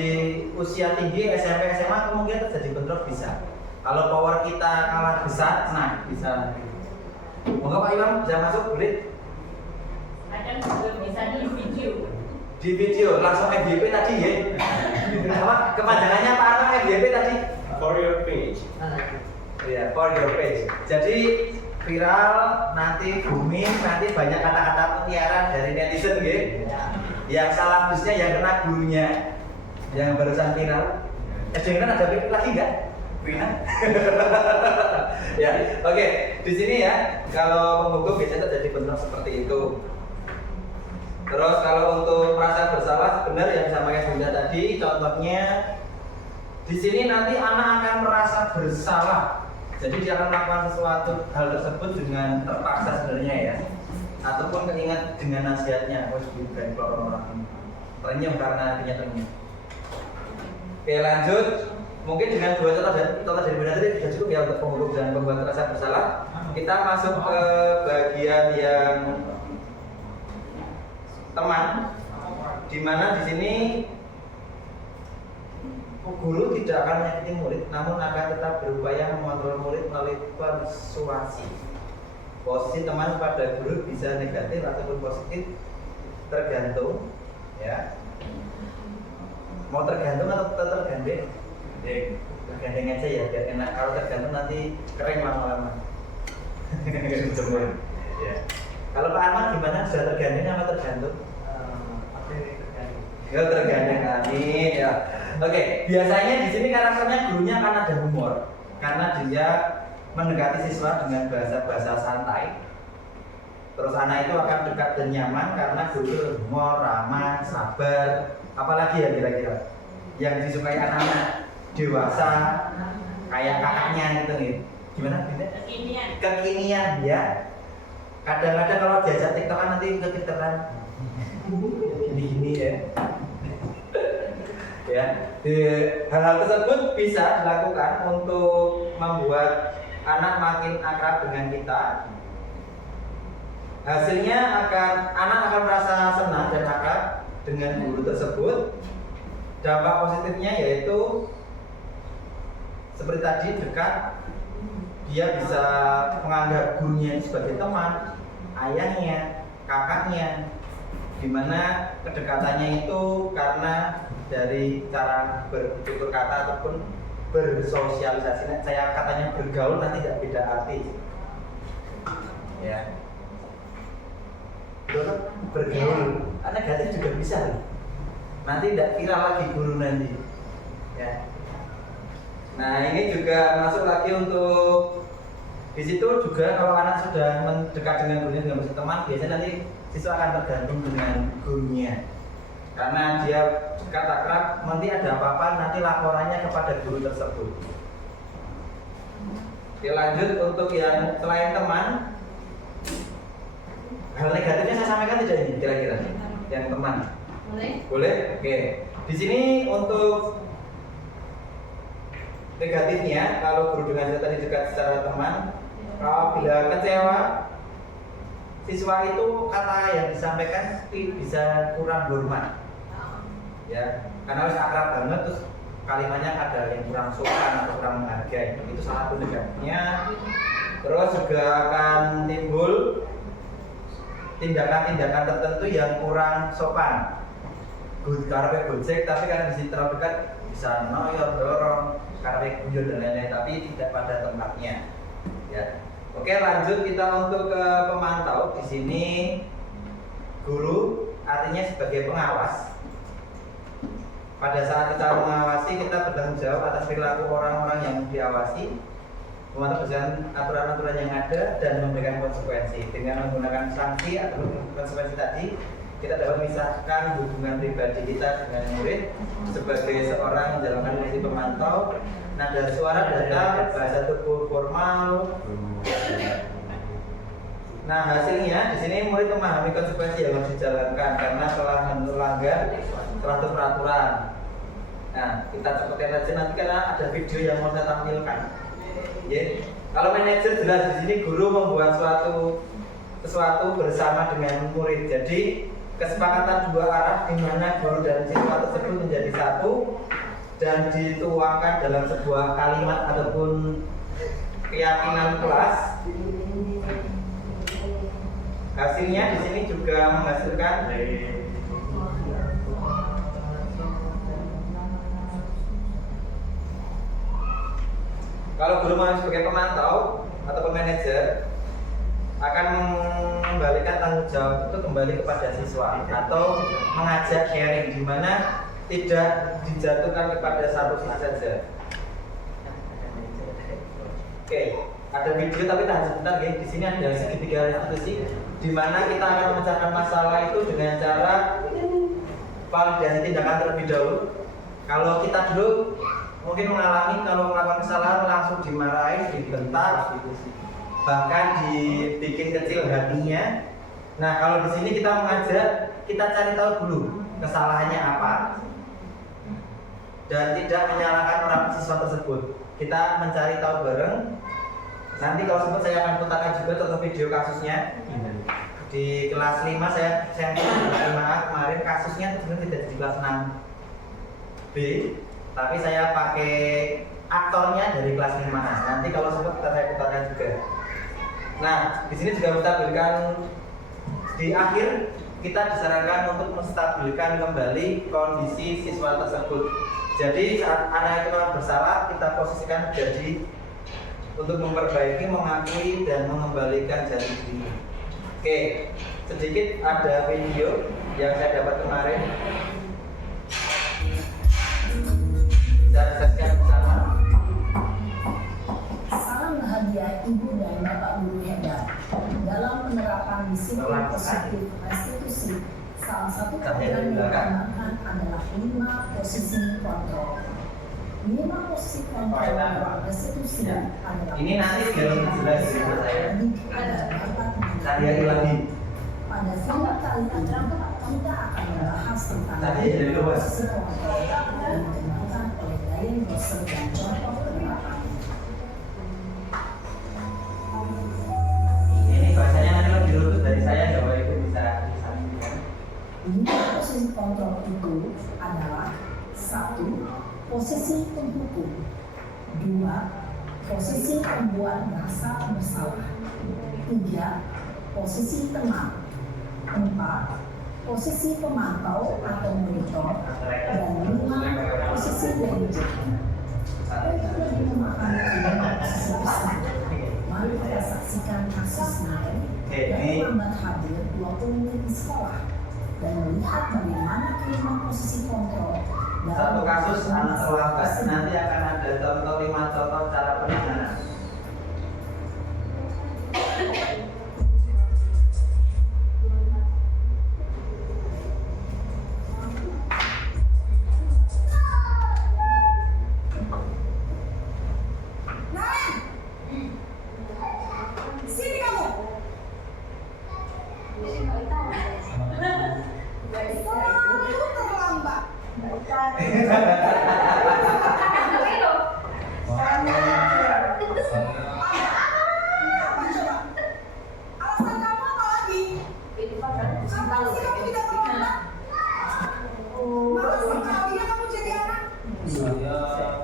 usia tinggi SMP SMA kemungkinan terjadi bentrok bisa. Kalau power kita kalah besar, nah bisa. Moga Pak Imam bisa masuk, boleh? Kadang juga bisa di video. di video langsung FYP tadi ya. Apa kepanjangannya Pak Arno FYP tadi? For your page. Ya, for your page. Jadi viral nanti booming, nanti banyak kata-kata mutiara dari netizen gitu. Yang salah busnya yang kena gurunya yang barusan viral. Jangan ada lagi nggak? Wina. Ya, oke. Di sini ya, kalau penghukum biasanya terjadi bentrok seperti itu. Terus kalau untuk merasa bersalah, benar yang disampaikan Bunda tadi, contohnya di sini nanti anak akan merasa bersalah. Jadi dia akan melakukan sesuatu hal tersebut dengan terpaksa sebenarnya ya, ataupun keingat dengan nasihatnya. Oh, bukan orang renyah karena hatinya renyah. Oke, lanjut. Mungkin dengan dua contoh dari Bunda tadi sudah cukup ya untuk penghukum dan pembuat rasa bersalah. Kita masuk ke bagian yang teman, di mana di sini guru tidak akan menyakiti murid, namun akan tetap berupaya mengontrol murid melalui persuasi. Posisi teman pada guru bisa negatif ataupun positif, tergantung, ya. Mau tergantung atau tergandeng? Tergandeng aja ya, biar enak. Kalau tergantung nanti kering lama-lama. Ya. Kalau Pak Ahmad gimana? Sudah tergandeng apa tergantung? Ya tergandeng, amin ya. Oke, biasanya di sini karakternya gurunya akan ada humor karena dia mendekati siswa dengan bahasa-bahasa santai. Terus anak itu akan dekat dan nyaman karena guru humor, ramah, sabar. Apalagi ya kira-kira yang disukai anak-anak dewasa kayak kakaknya gitu nih. Gimana? Kekinian ya. Kadang-kadang kalau diajak TikTokan nanti ikut TikTokan gini-gini ya. Ya, hal-hal tersebut bisa dilakukan untuk membuat anak makin akrab dengan kita. Hasilnya anak akan merasa senang dan akrab dengan guru tersebut. Dampak positifnya yaitu seperti tadi dekat, dia bisa menganggap gurunya sebagai teman, ayahnya, kakaknya, dimana kedekatannya itu karena dari cara bertutur kata ataupun bersosialisasi. Saya katanya bergaul nanti tidak beda arti. Ya. Betul, bergaul. Negatif juga bisa loh. Nanti tidak viral lagi guru nanti. Ya. Nah, ini juga masuk lagi untuk di situ juga kalau anak sudah mendekat dengan gurunya dengan teman, biasanya nanti siswa akan tergantung dengan gurunya. Karena dia dekat akrab, nanti ada apa-apa nanti laporannya kepada guru tersebut. Oke, lanjut untuk yang selain teman, hal negatifnya saya sampaikan tidak ini kira-kira yang teman. Boleh? Oke. Di sini untuk negatifnya, kalau guru dengan saya tadi dekat secara teman, kalau bila kecewa, siswa itu kata yang disampaikan bisa kurang hormat. Ya, karena harus akrab banget terus kalimatnya ada yang kurang sopan atau kurang menghargai. Itu salah satu negatifnya. Terus juga akan timbul tindakan-tindakan tertentu yang kurang sopan. Karena gojek, tapi karena di sini terlalu dekat bisa noyor, dorong, karena guyon dan lain-lain, tapi tidak pada tempatnya. Ya. Oke, lanjut kita untuk ke pemantau. Di sini guru artinya sebagai pengawas. Pada saat kita mengawasi, kita bertanggung jawab atas perilaku orang-orang yang diawasi, memantau dengan aturan-aturan yang ada dan memberikan konsekuensi. Dengan menggunakan sanksi atau konsekuensi tadi, kita dapat memisahkan hubungan pribadi kita dengan murid sebagai seorang menjalankan fungsi pemantau, nada suara, data, bahasa tubuh formal. Nah, hasilnya di sini murid memahami konsekuensi yang harus dijalankan karena telah melanggar teratur peraturan. Nah, kita copotin aja nanti karena ada video yang mau saya tampilkan. Ya. Kalau manajer jelas di sini guru membuat sesuatu bersama dengan murid. Jadi kesepakatan dua arah di mana guru dan siswa tersebut menjadi satu dan dituangkan dalam sebuah kalimat ataupun keyakinan kelas. Hasilnya di sini juga menghasilkan Kalau guru mau sebagai pemantau atau pemanajer akan mengembalikan tanggung jawab itu kembali kepada siswa atau mengajak sharing di mana tidak dijatuhkan kepada satu sisi saja. Oke, ada video tapi tahan sebentar ya. Di sini ada segitiga institusi di mana kita akan memecahkan masalah itu dengan cara validasi tindakan terlebih dahulu. Kalau kita dulu mungkin mengalami kalau melakukan kesalahan langsung dimarahin, dibentak, bahkan dibikin kecil hatinya. Nah, kalau di sini kita mengajak, kita cari tahu dulu kesalahannya apa dan tidak menyalahkan orang siswa tersebut. Kita mencari tahu bareng. Nanti kalau sempat saya akan putarkan juga contoh video kasusnya. Di kelas 5 saya kelas 5A kemarin kasusnya sebenarnya tidak di kelas 6B, tapi saya pakai aktornya dari kelas 5A. Nanti kalau sempat saya putarkan juga. Nah, di sini juga menstabilkan di akhir kita disarankan untuk menstabilkan kembali kondisi siswa tersebut. Jadi saat anak itu memang bersalah, kita posisikan jadi untuk memperbaiki, mengakui dan mengembalikan jati diri. Oke, sedikit ada video yang saya dapat kemarin. Bisa disaksikan bersama. Salam bahagia Ibu dan Bapak Guru hebat. Dalam penerapan disiplin positif restitusi, salah satu program yang dikembangkan adalah 5 posisi kontrol. 5 posisi kontrol dalam restitusi adalah Ini nanti biar lebih jelas ya buat saya. Saya lagi. Pada video kali ini kita akan membahas tentang Tadi jadi luas. posisi kontrol yang dikembangkan oleh Dian Grosser dan contoh penerapan. Ini bahasanya nanti lebih lurus dari saya, Bapak Ibu bisa disampaikan. 5 posisi kontrol itu adalah 1. Posisi penghukum. 2. Posisi pembuat merasa bersalah. 3. Posisi teman. 4. Posisi pemantau atau monitor. Dan 5. Posisi manajer. Untuk lebih memahami 5 posisi tersebut, mari kita saksikan kasusnya yang lambat hadir 20 menit di sekolah dan melihat bagaimana 5 posisi kontrol. Satu kasus anak terlambat, nanti akan ada contoh 5 contoh cara penanganan. Sini kamu. Selalu terlambat. Alasan kamu apa lagi? Apa sih kamu tidak terlambat? Malas sekali ya kamu jadi anak.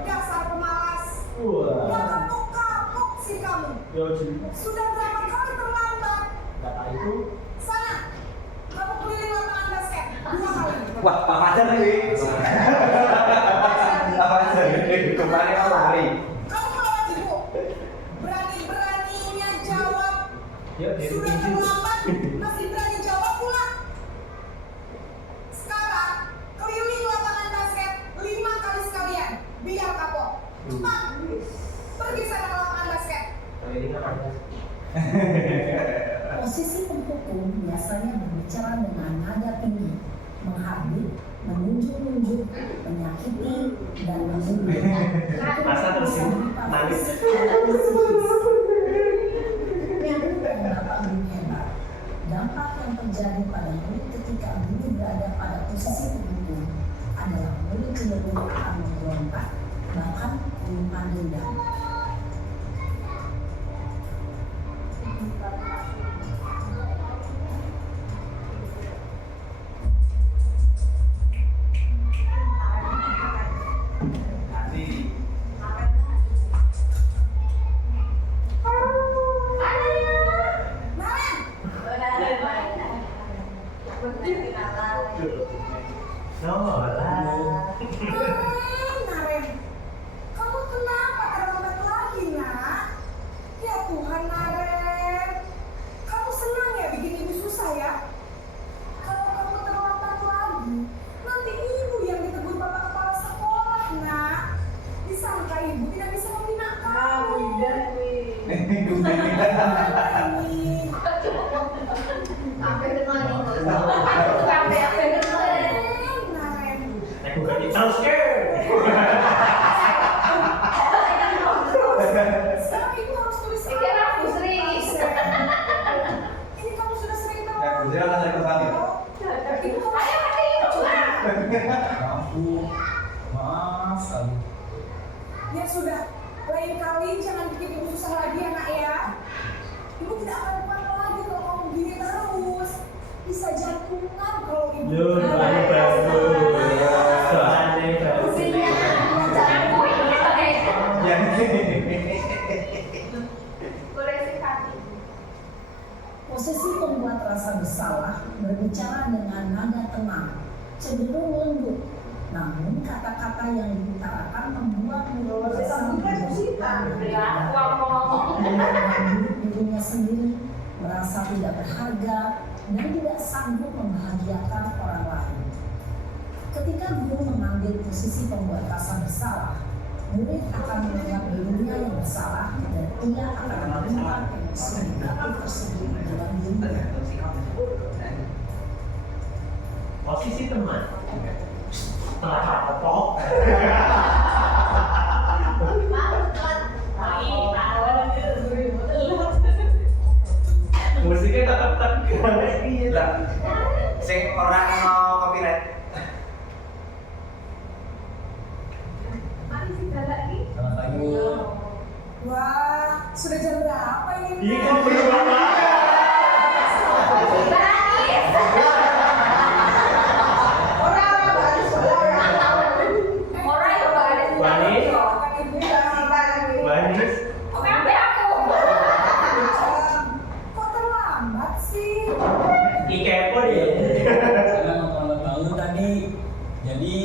Dasar pemalas. Gak kapok-kapok sih kamu. Sudah berapa kali terlambat? Sana, kamu keliling lapangan basket 2 kali. Wah, Pak Fajar nih. Pak Fajar nih, kemarin apa hari? Kamu melewat ibu. Berani-beraninya jawab. Sudah terlambat, masih berani jawab pula. Sekarang, keliling lapangan basket 5 kali sekalian. Biar kapok. Cepat. Pergi sana ke lapangan basket. Posisi penghukum biasanya berbicara dengan nada tinggi, menghardik, menunjuk-nunjuk, menyakiti, dan membunuh. Masa terus nangis. Ibu dan Bapak Guru hebat. Dampak yang terjadi pada murid ketika guru berada pada posisi penghukum adalah murid cenderung akan memberontak, bahkan menyimpan dendam. Naren, kamu kenapa terlambat ini. Sampai kenal nih. Sampai kenal. Aku ganti terus ke. Sekarang ibu harus tulis Ini kan aku serius. Ini kamu sudah sering tahu. Ya, Bu Zira kan dari kembali. Ibu harus Ampun, maaf sekali. Ya sudah, lain kali jangan bikin ibu susah lagi ya nak ya. Ibu tidak akan kuat lagi kalau kamu begini terus. Bisa jantungan kalau ibu. Yo, bagus bagus. Soalnya bagus. Aku ini pakai. Ya. Boleh sih hati. Posisi pembuat rasa bersalah berbicara dengan nada tenang, cenderung lembut. Namun kata-kata yang diutarakan membuat mulut merasa menjadikan Ya, aku mau ngomong. dirinya sendiri merasa tidak berharga dan tidak sanggup membahagiakan orang lain. Ketika guru mengambil posisi pembuat rasa bersalah, murid akan melihat dirinya yang bersalah dan ia akan menyimpan emosi negatif tersebut dalam dirinya. Posisi teman. Setelah apa? Musiknya tetap Lah, sing orang mau copyright. Mari sih galak nih. Selamat pagi, Bu. Wah, sudah jam berapa ini? Iya, kok belum apa? Bagus. Kok terlambat sih? Kepo deh. Saya memang terlambat bangun tadi, jadi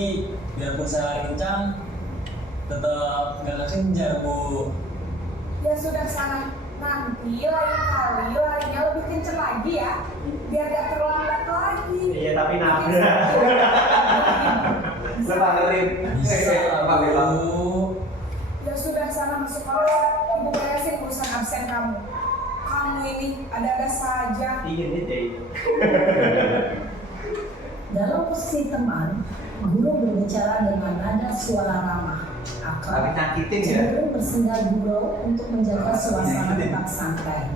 biarpun saya lari kencang, tetap gak kejar, Bu. Ya sudah sana, nanti lain kali larinya lebih kenceng lagi ya, biar gak terlambat lagi. Iya, tapi nabrak. Lepas ngerim. Bisa, Pak Bella. Bu. Ya sudah sana masuk kelas, ibu beresin urusan absen kamu. Kamu ini ada-ada saja. Ingin deh. Dalam posisi teman, guru berbicara dengan nada suara ramah, Tapi akrab, nyakitin ya. cenderung bersenda gurau untuk menjaga suasana tetap santai.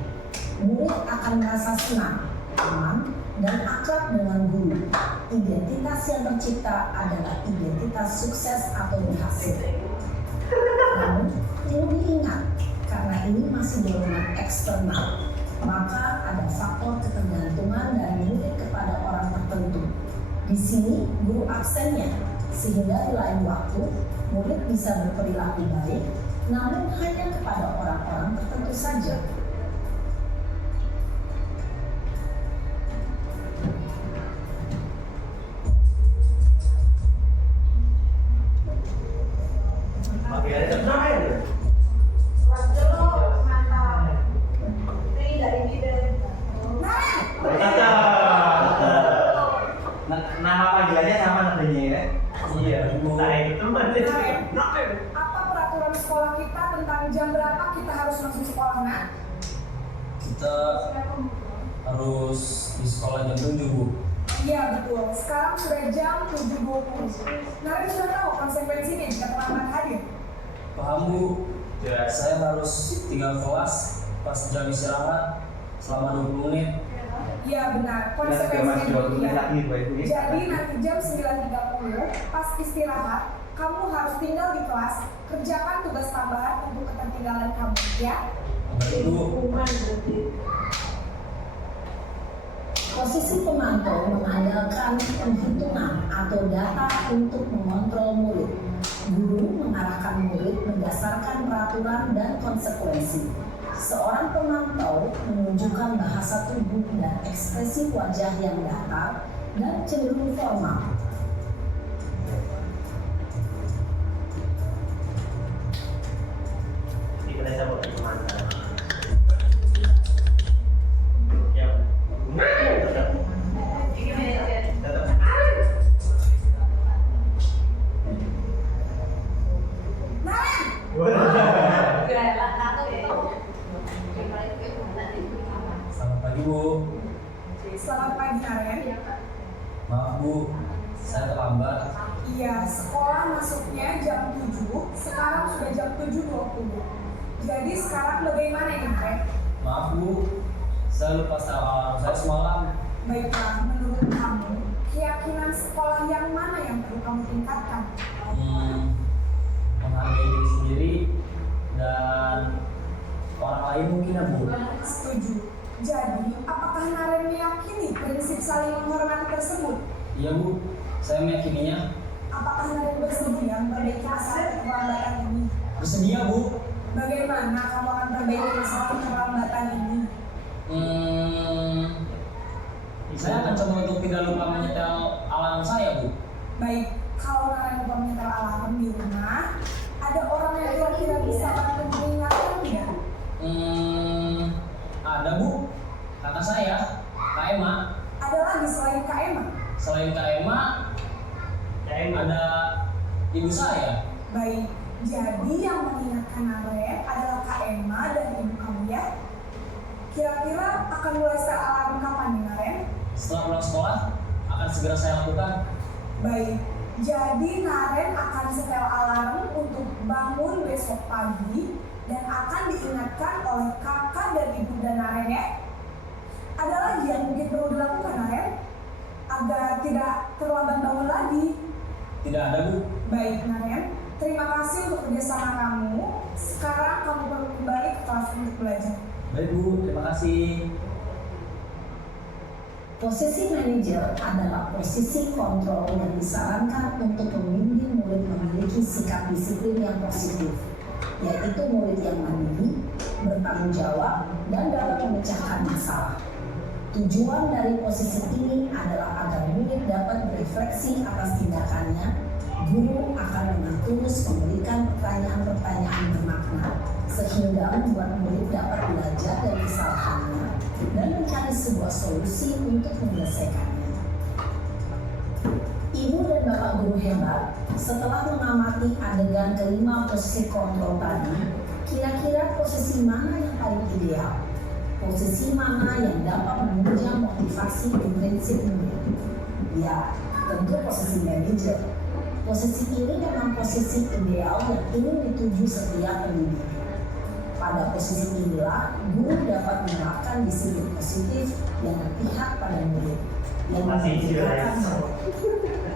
Murid akan merasa senang, aman, dan akrab dengan guru. Identitas yang tercipta adalah identitas sukses atau berhasil. Namun, perlu diingat, karena ini masih dorongan eksternal, maka ada faktor ketergantungan dari murid kepada orang tertentu. Di sini, guru absennya, sehingga di lain waktu, murid bisa berperilaku baik, namun hanya kepada orang-orang tertentu saja. Pakai ada tenang. Nama panggilannya sama nadanya ya. Iya, saya itu teman deh. Apa peraturan sekolah kita tentang jam berapa kita harus masuk sekolah, nak? Kita harus di sekolah jam 7, Bu. Iya betul, sekarang sudah jam 7.20. Nari sudah tahu konsekuensinya jika terlambat hadir. Paham, Bu? Ya, saya harus tinggal kelas pas jam istirahat selama 20 menit. Iya benar, Masih konsekuensinya 20 menit demikian. lagi Bu Ibu ya. Jadi nanti jam 9.30 pas istirahat, kamu harus tinggal di kelas, kerjakan tugas tambahan untuk ketertinggalan kamu, ya. Bu. Posisi pemantau mengandalkan penghitungan atau data untuk mengontrol murid. Guru mengarahkan murid berdasarkan peraturan dan konsekuensi. Seorang pemantau menunjukkan bahasa tubuh dan ekspresi wajah yang datar dan cenderung formal. Di kedai saya buat mantan. Ya. Selamat pagi Naren. Maaf Bu, saya terlambat. Iya, sekolah masuknya jam 7, sekarang sudah jam 7.20. Jadi sekarang bagaimana ini Naren? Maaf Bu, saya lupa salah saya semalam. Baiklah, menurut kamu, keyakinan sekolah yang mana yang perlu kamu tingkatkan? Menghargai diri sendiri dan orang lain mungkin ya Bu. Setuju. Jadi, apakah Naren meyakini prinsip saling menghormati tersebut? Iya Bu, saya meyakininya. Apakah Naren bersedia memperbaiki masalah keterlambatan ini? Bersedia Bu. Bagaimana kamu akan perbaiki masalah keterlambatan ini? Saya akan coba untuk tidak lupa menyetel alarm saya Bu. Baik, kalau Naren lupa menyetel alarm di rumah, ada orang yang kira-kira bisa bantu mengingatkan tidak? Ada Bu, kakak saya, Kak Emma. Ada lagi selain Kak Emma? Selain Kak Emma, ada ibu saya. Baik, jadi yang mengingatkan Naren adalah Kak Emma dan ibu kamu ya? Kira-kira akan mulai setel alarm kapan nih Naren? Setelah pulang sekolah, akan segera saya lakukan. Baik, jadi Naren akan setel alarm untuk bangun besok pagi dan akan diingatkan oleh kakak dan ibu dan Naren ya. Ada lagi yang mungkin perlu dilakukan Naren agar tidak terlambat bangun lagi. Tidak ada Bu. Baik Naren, terima kasih untuk kerjasama kamu. Sekarang kamu perlu kembali ke kelas untuk belajar. Baik Bu, terima kasih. Posisi manajer adalah posisi kontrol yang disarankan untuk membimbing murid memiliki sikap disiplin yang positif, yaitu murid yang mandiri, bertanggung jawab, dan dapat memecahkan masalah. Tujuan dari posisi ini adalah agar murid dapat berefleksi atas tindakannya. Guru akan dengan tulus memberikan pertanyaan-pertanyaan bermakna sehingga membuat murid dapat belajar dari kesalahannya dan mencari sebuah solusi untuk menyelesaikannya. Ibu dan Bapak guru hebat, setelah mengamati adegan kelima posisi kontrol tadi, kira-kira posisi mana yang paling ideal? Posisi mana yang dapat menunjang motivasi dan prinsip murid? Ya, tentu posisi manajer. Posisi ini memang posisi ideal yang ingin dituju setiap pendidik. Pada posisi inilah, guru dapat menerapkan disiplin positif yang berpihak pada murid, yang memperkirakan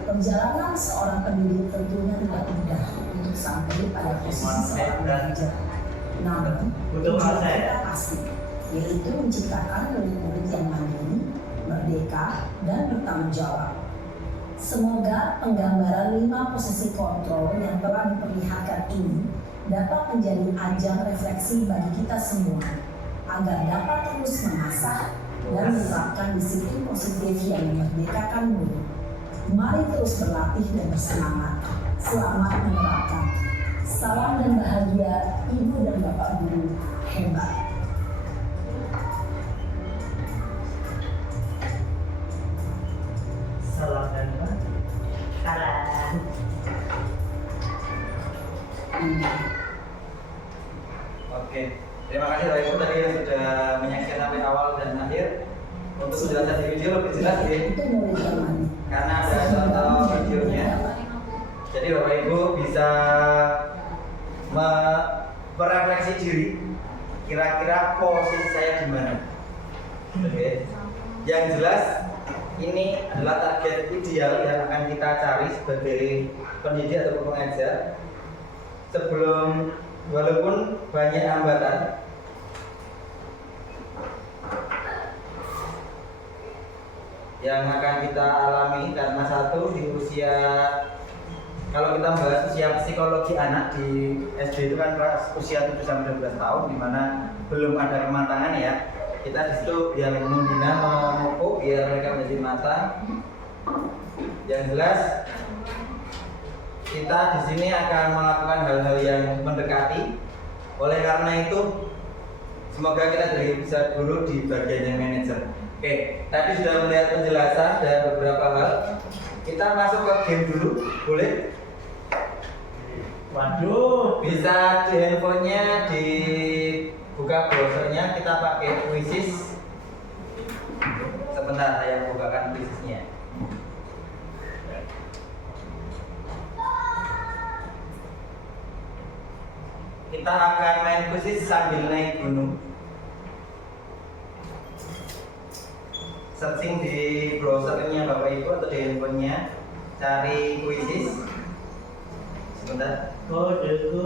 perjalanan seorang pendidik tentunya tidak mudah untuk sampai pada posisi seorang manajer. Namun, tujuan kita pasti, yaitu menciptakan murid-murid yang mandiri, merdeka, dan bertanggung jawab. Semoga penggambaran 5 posisi kontrol yang telah diperlihatkan ini dapat menjadi ajang refleksi bagi kita semua agar dapat terus mengasah dan menerapkan disiplin positif yang memerdekakan murid. Mari terus berlatih dan bersemangat. Selamat menerapkan. Salam dan bahagia Ibu dan Bapak guru hebat. Salam dan bagi. Salam. Oke, terima kasih Bapak Ibu tadi yang sudah menyaksikan sampai awal dan akhir. Untuk penjelasan di video lebih jelas ya, Itu murid yang mana? karena ada contoh videonya. Jadi Bapak Ibu bisa merefleksi diri, kira-kira posisi saya di mana. Oke. Yang jelas ini adalah target ideal yang akan kita cari sebagai pendidik atau pengajar. Sebelum, walaupun banyak hambatan, yang akan kita alami karena satu di usia, kalau kita membahas usia psikologi anak di SD itu kan kelas usia 7 sampai 12 tahun, di mana belum ada kematangan ya. Kita di situ biar membina, memupuk biar mereka menjadi matang. Yang jelas kita di sini akan melakukan hal-hal yang mendekati. Oleh karena itu, semoga kita jadi bisa dulu di bagian yang manajer. Oke, tadi sudah melihat penjelasan dan beberapa hal. Kita masuk ke game dulu, boleh? Waduh. Bisa di handphonenya, dibuka browsernya, kita pakai Quizzes. Sebentar. Sebentar, saya bukakan kuisnya. Kita akan main kuis sambil naik gunung. Searching di browsernya Bapak Ibu atau di handphonenya, cari kuisis. Sebentar. Kode.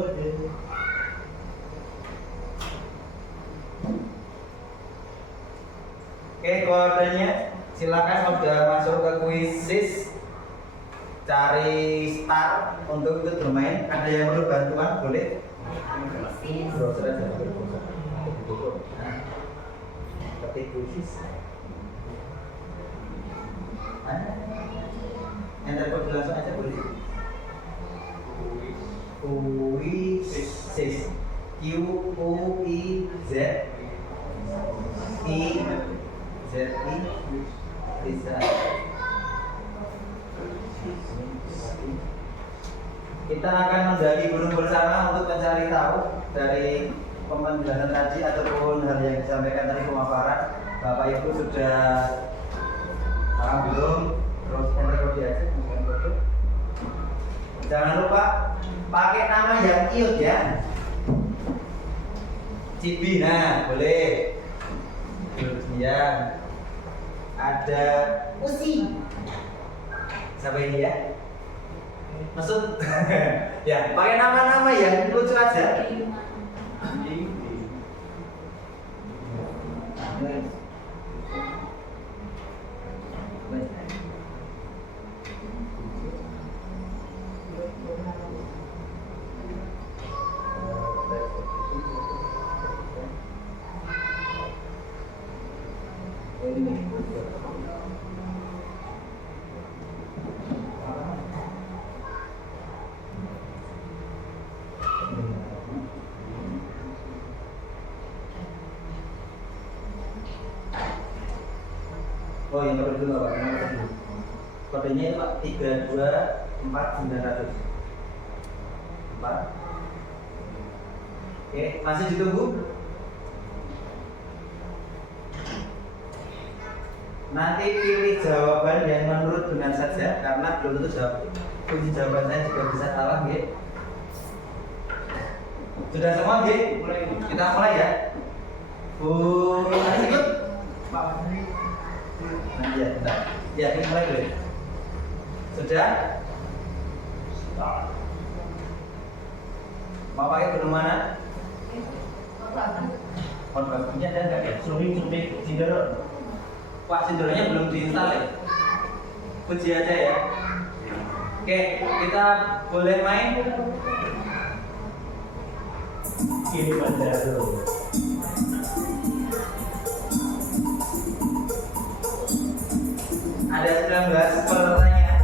Oke, kodenya silakan udah masuk ke kuisis. Cari start untuk ikut bermain. Ada yang perlu bantuan boleh? Browser aja, browser. Nah, ketik kuisis. Enter kode langsung aja boleh. Kuisis. QUIZ bisa. Kita akan mendaki gunung bersama untuk mencari tahu dari penjelasan tadi ataupun hal yang disampaikan tadi pemaparan. Bapak Ibu sudah paham belum? Terus enter kode aja, bukan kode. Jangan lupa pakai nama yang cute ya. Cibi, nah boleh. Kemudian ada Usi. Siapa ini ya? Maksud ya pakai nama-nama yang lucu aja. Oh yang kode dulu Pak, yang kode dulu. Kodenya itu Pak 324900. 4. Oke, masih ditunggu. Nanti pilih jawaban yang menurut benar saja karena belum tentu kunci jawaban saya juga bisa salah nggih. Sudah semua nggih? Kita mulai ya. Bu, ada ikut? Pak. Nah, ya, bentar. Ya, kita mulai dulu. Sudah? Mau pakai gunung mana? Punya ada nggak ya? Sumping Cindero. Pak Cinderonya belum diinstal ya? Puji aja ya. Oke, kita boleh main. Ini Bandaro. Ada 19 pertanyaan.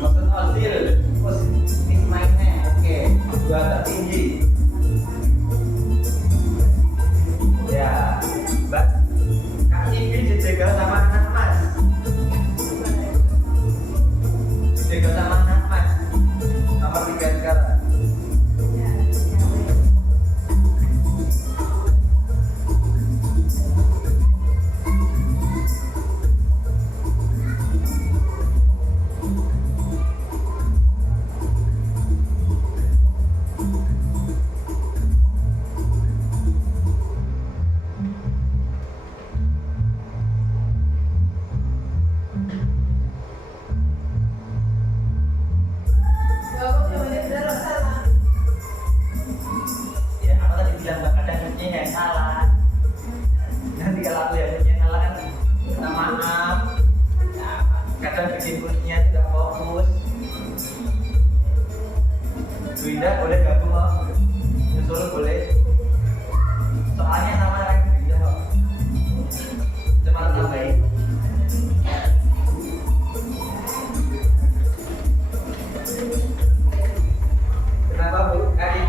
Maksud Ozil, positif mainnya, oke, dua tertinggi. Ya, Mbak, Kak Ibi dijegal sama anak Mas. Dijegal sama anak Mas. Nomor 3 sekarang. Ya, apa tadi bilang Mbak kadang kunci yang salah. Nanti kalau aku yang kunci yang salah kan minta maaf. Ya, kadang bikin kuncinya tidak fokus. Bu Indah boleh gabung kok. Nyusul boleh. Soalnya sama kayak Bu Indah kok. Cepat sampai. Kenapa Bu? Kak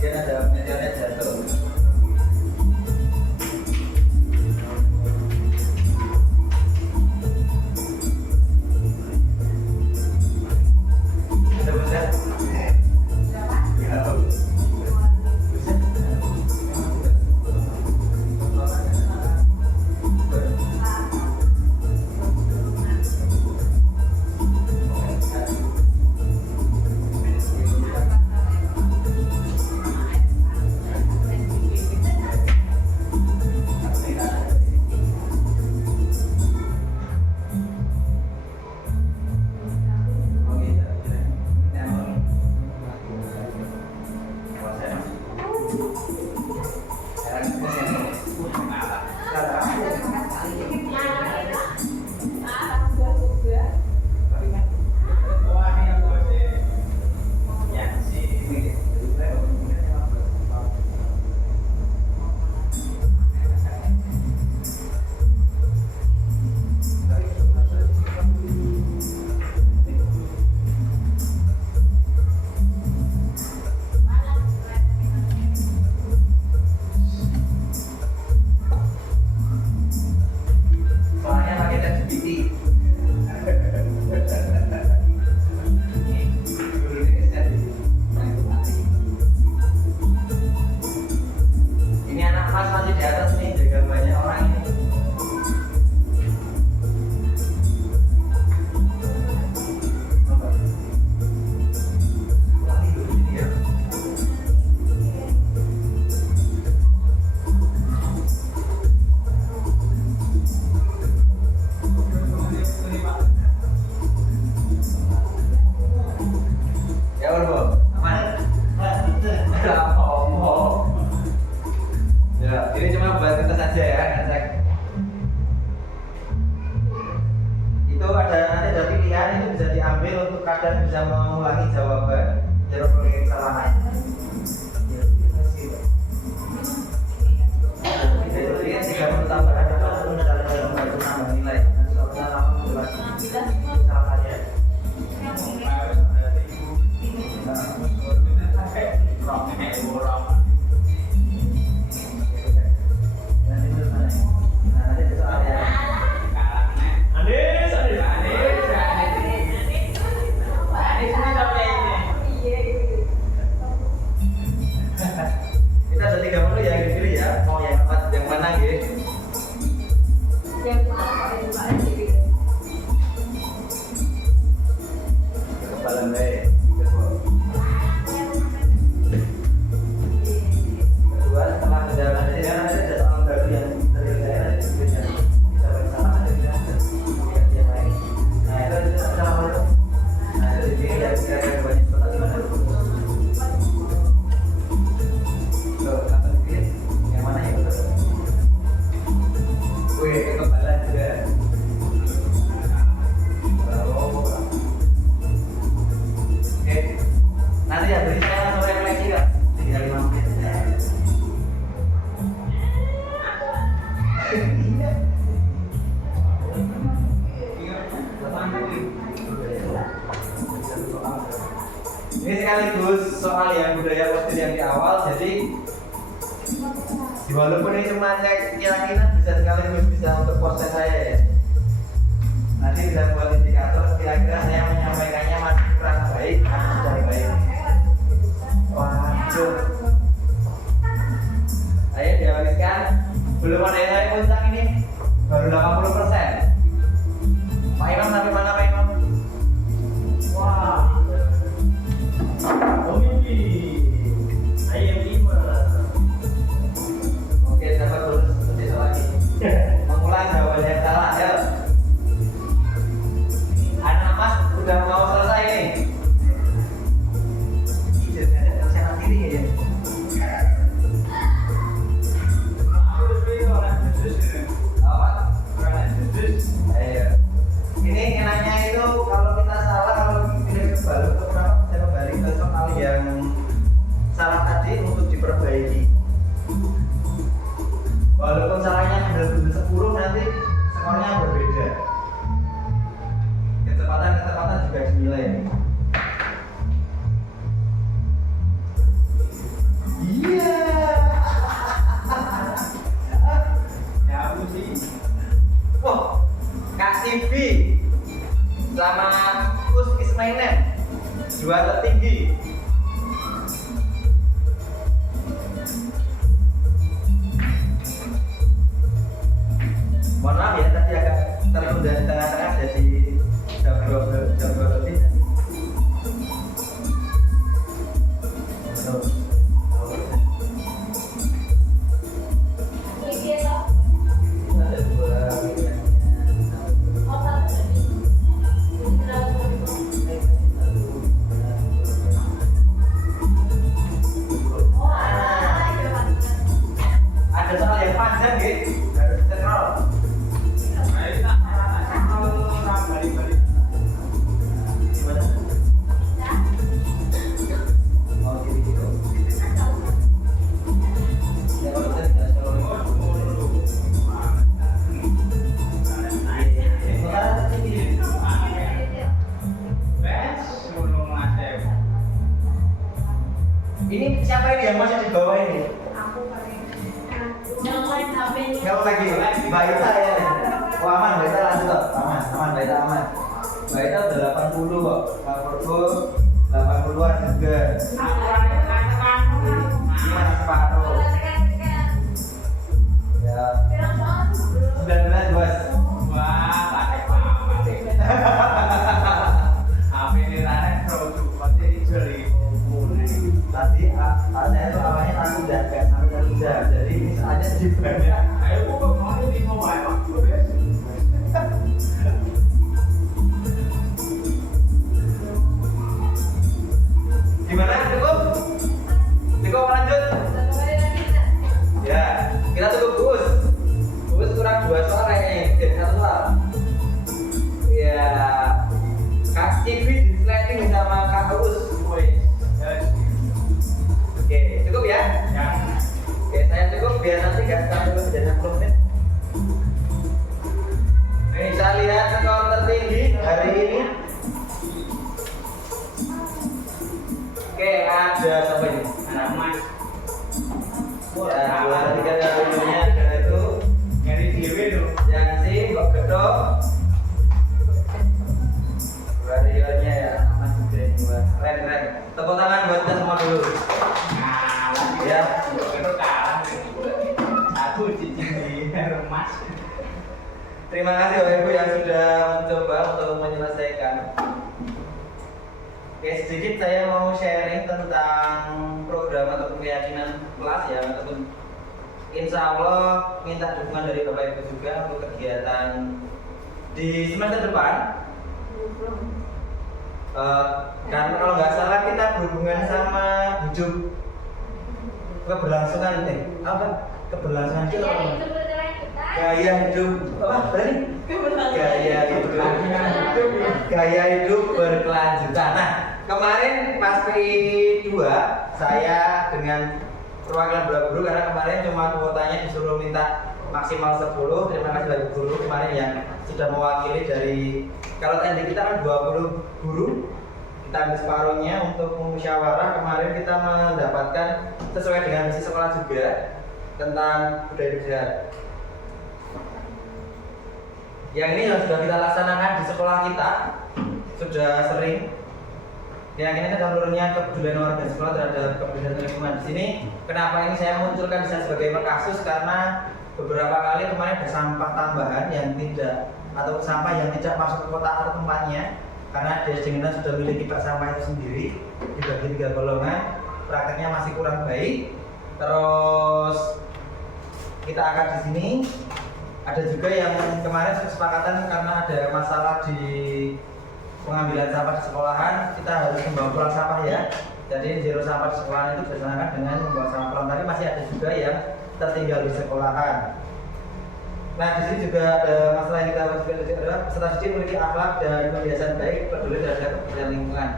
kemudian ada meteornya jatuh. Bisa bisa. Ya. Soalnya pakai ChatGPT. Ini anak mas masih di atas nih, jaga banyak orang ini. Ya udah, aman. Enggak ngomong. Ya, ini cuma buat kita saja ya, ngecek. Itu ada pilihan, itu bisa diambil untuk kadang bisa mengulangi jawaban. Jadi boleh kesalahan. Jadi ini 3 tambahan atau dalam membantu nambah nilai. Soalnya langsung jelas kesalahannya. Kita ada 3 menu ya, pilih ya. Mau yang apa, yang mana gitu? Kebalan baik. Kedua, setelah menjalankan ini kan ada soal baru yang terlihat bisa bersama ada yang lain. Nah itu sama itu. Nah dari sini ya kira-kira banyak pertanyaan. Tuh, langsung pilih yang mana yang betul. Wih, kekebalan juga. Oke, nanti ya beri saya langsung refleksi kak. Tinggal 5 menit. Ini sekaligus soal yang budaya positif yang di awal, jadi walaupun ini cuma kira-kira bisa sekaligus bisa untuk proses saya ya. Nanti bisa buat indikator kira-kira saya menyampaikannya masih kurang baik atau sudah baik. Waduh. Ayo dihabiskan. Belum ada yang saya puncak ini, baru 80%. Pak Imam sampai mana Pak Imam? Wah. Oh ini ayam 5. Oke, dapat terus besok lagi. Mengulang jawaban yang salah ya. Anak mas udah mau selesai nih. Ijazahnya saya kiri ya. Ayo. Ini enaknya itu kalau kita salah, kalau ini kebalik itu kenapa saya kembali ke soal yang salah tadi untuk diperbaiki. Walaupun salahnya benar-benar 10 nanti skornya berbeda. Kecepatan juga dinilai. ini yang masih di bawah ini? Aku paling Jangan sampai Kamu lagi, Mbak Ita ya? Oh aman, Mbak Ita lanjut kok. Aman, Mbak Ita aman. Mbak Ita udah 80 kok. Mbak Purko 80-an juga. Gimana separuh? Ya. 19 bos. Wah, pakai apa ini rane produk pasti jeli Tadi saya itu awalnya takut jaga, jadi ini saatnya di banyak. ayo kok mau ini mau apa Gimana cukup? Cukup lanjut? Ya, kita tunggu Gus. Gus kurang 2 suara nih, 1 suara. Ya, Kak Cibi di sliding sama Kak Gus. Oke, cukup ya? ya Oke, saya cukup biar nanti nggak sampai lebih dari 60 menit. Ini bisa lihat skor tertinggi hari ini. Oke, ada siapa ini? anak mas Ya, juara 3 dahulunya ada itu nyari dewe tuh Yansi, Mbak Gedok. Warriornya ya, Mas juga ini, Mbak. Keren. Tepuk tangan buat kita semua dulu. nah lagi Ya. itu kalah aku cici emas Terima kasih Bapak Ibu yang sudah mencoba untuk menyelesaikan. Oke, sedikit saya mau sharing tentang program atau keyakinan kelas ya, ataupun insya Allah minta dukungan dari Bapak Ibu juga untuk kegiatan di semester depan. Karena kalau nggak salah kita berhubungan sama hidup keberlangsungan keberlangsungan hidup apa? Gaya hidup apa tadi? Gaya hidup berkelanjutan. Nah, kemarin pas PI 2 saya dengan perwakilan beberapa guru karena kemarin cuma kuotanya disuruh minta maksimal 10. Terima kasih bagi guru kemarin yang sudah mewakili dari kalau tadi kita kan 20 guru, kita ambil separuhnya untuk musyawarah. Kemarin kita mendapatkan sesuai dengan misi sekolah juga tentang budaya hidup sehat. Yang ini yang sudah kita laksanakan di sekolah kita sudah sering. Yang ini adalah menurunnya kepedulian warga sekolah terhadap kepedulian lingkungan. Di sini kenapa ini saya munculkan di sana sebagai kasus karena beberapa kali kemarin ada sampah tambahan yang tidak atau sampah yang tidak masuk ke kotak atau tempatnya karena Desa Jenginan sudah memiliki bak sampah itu sendiri dibagi 3 golongan, prakteknya masih kurang baik. Terus kita akan di sini ada juga yang kemarin kesepakatan karena ada masalah di pengambilan sampah di sekolahan, kita harus membawa pulang sampah ya. Jadi zero sampah di sekolahan itu dilaksanakan dengan membawa sampah pulang, tapi masih ada juga yang tertinggal di sekolahan. Nah, di sini juga ada masalah yang kita wajibkan adalah peserta didik memiliki akhlak dan kebiasaan baik peduli terhadap kebersihan lingkungan.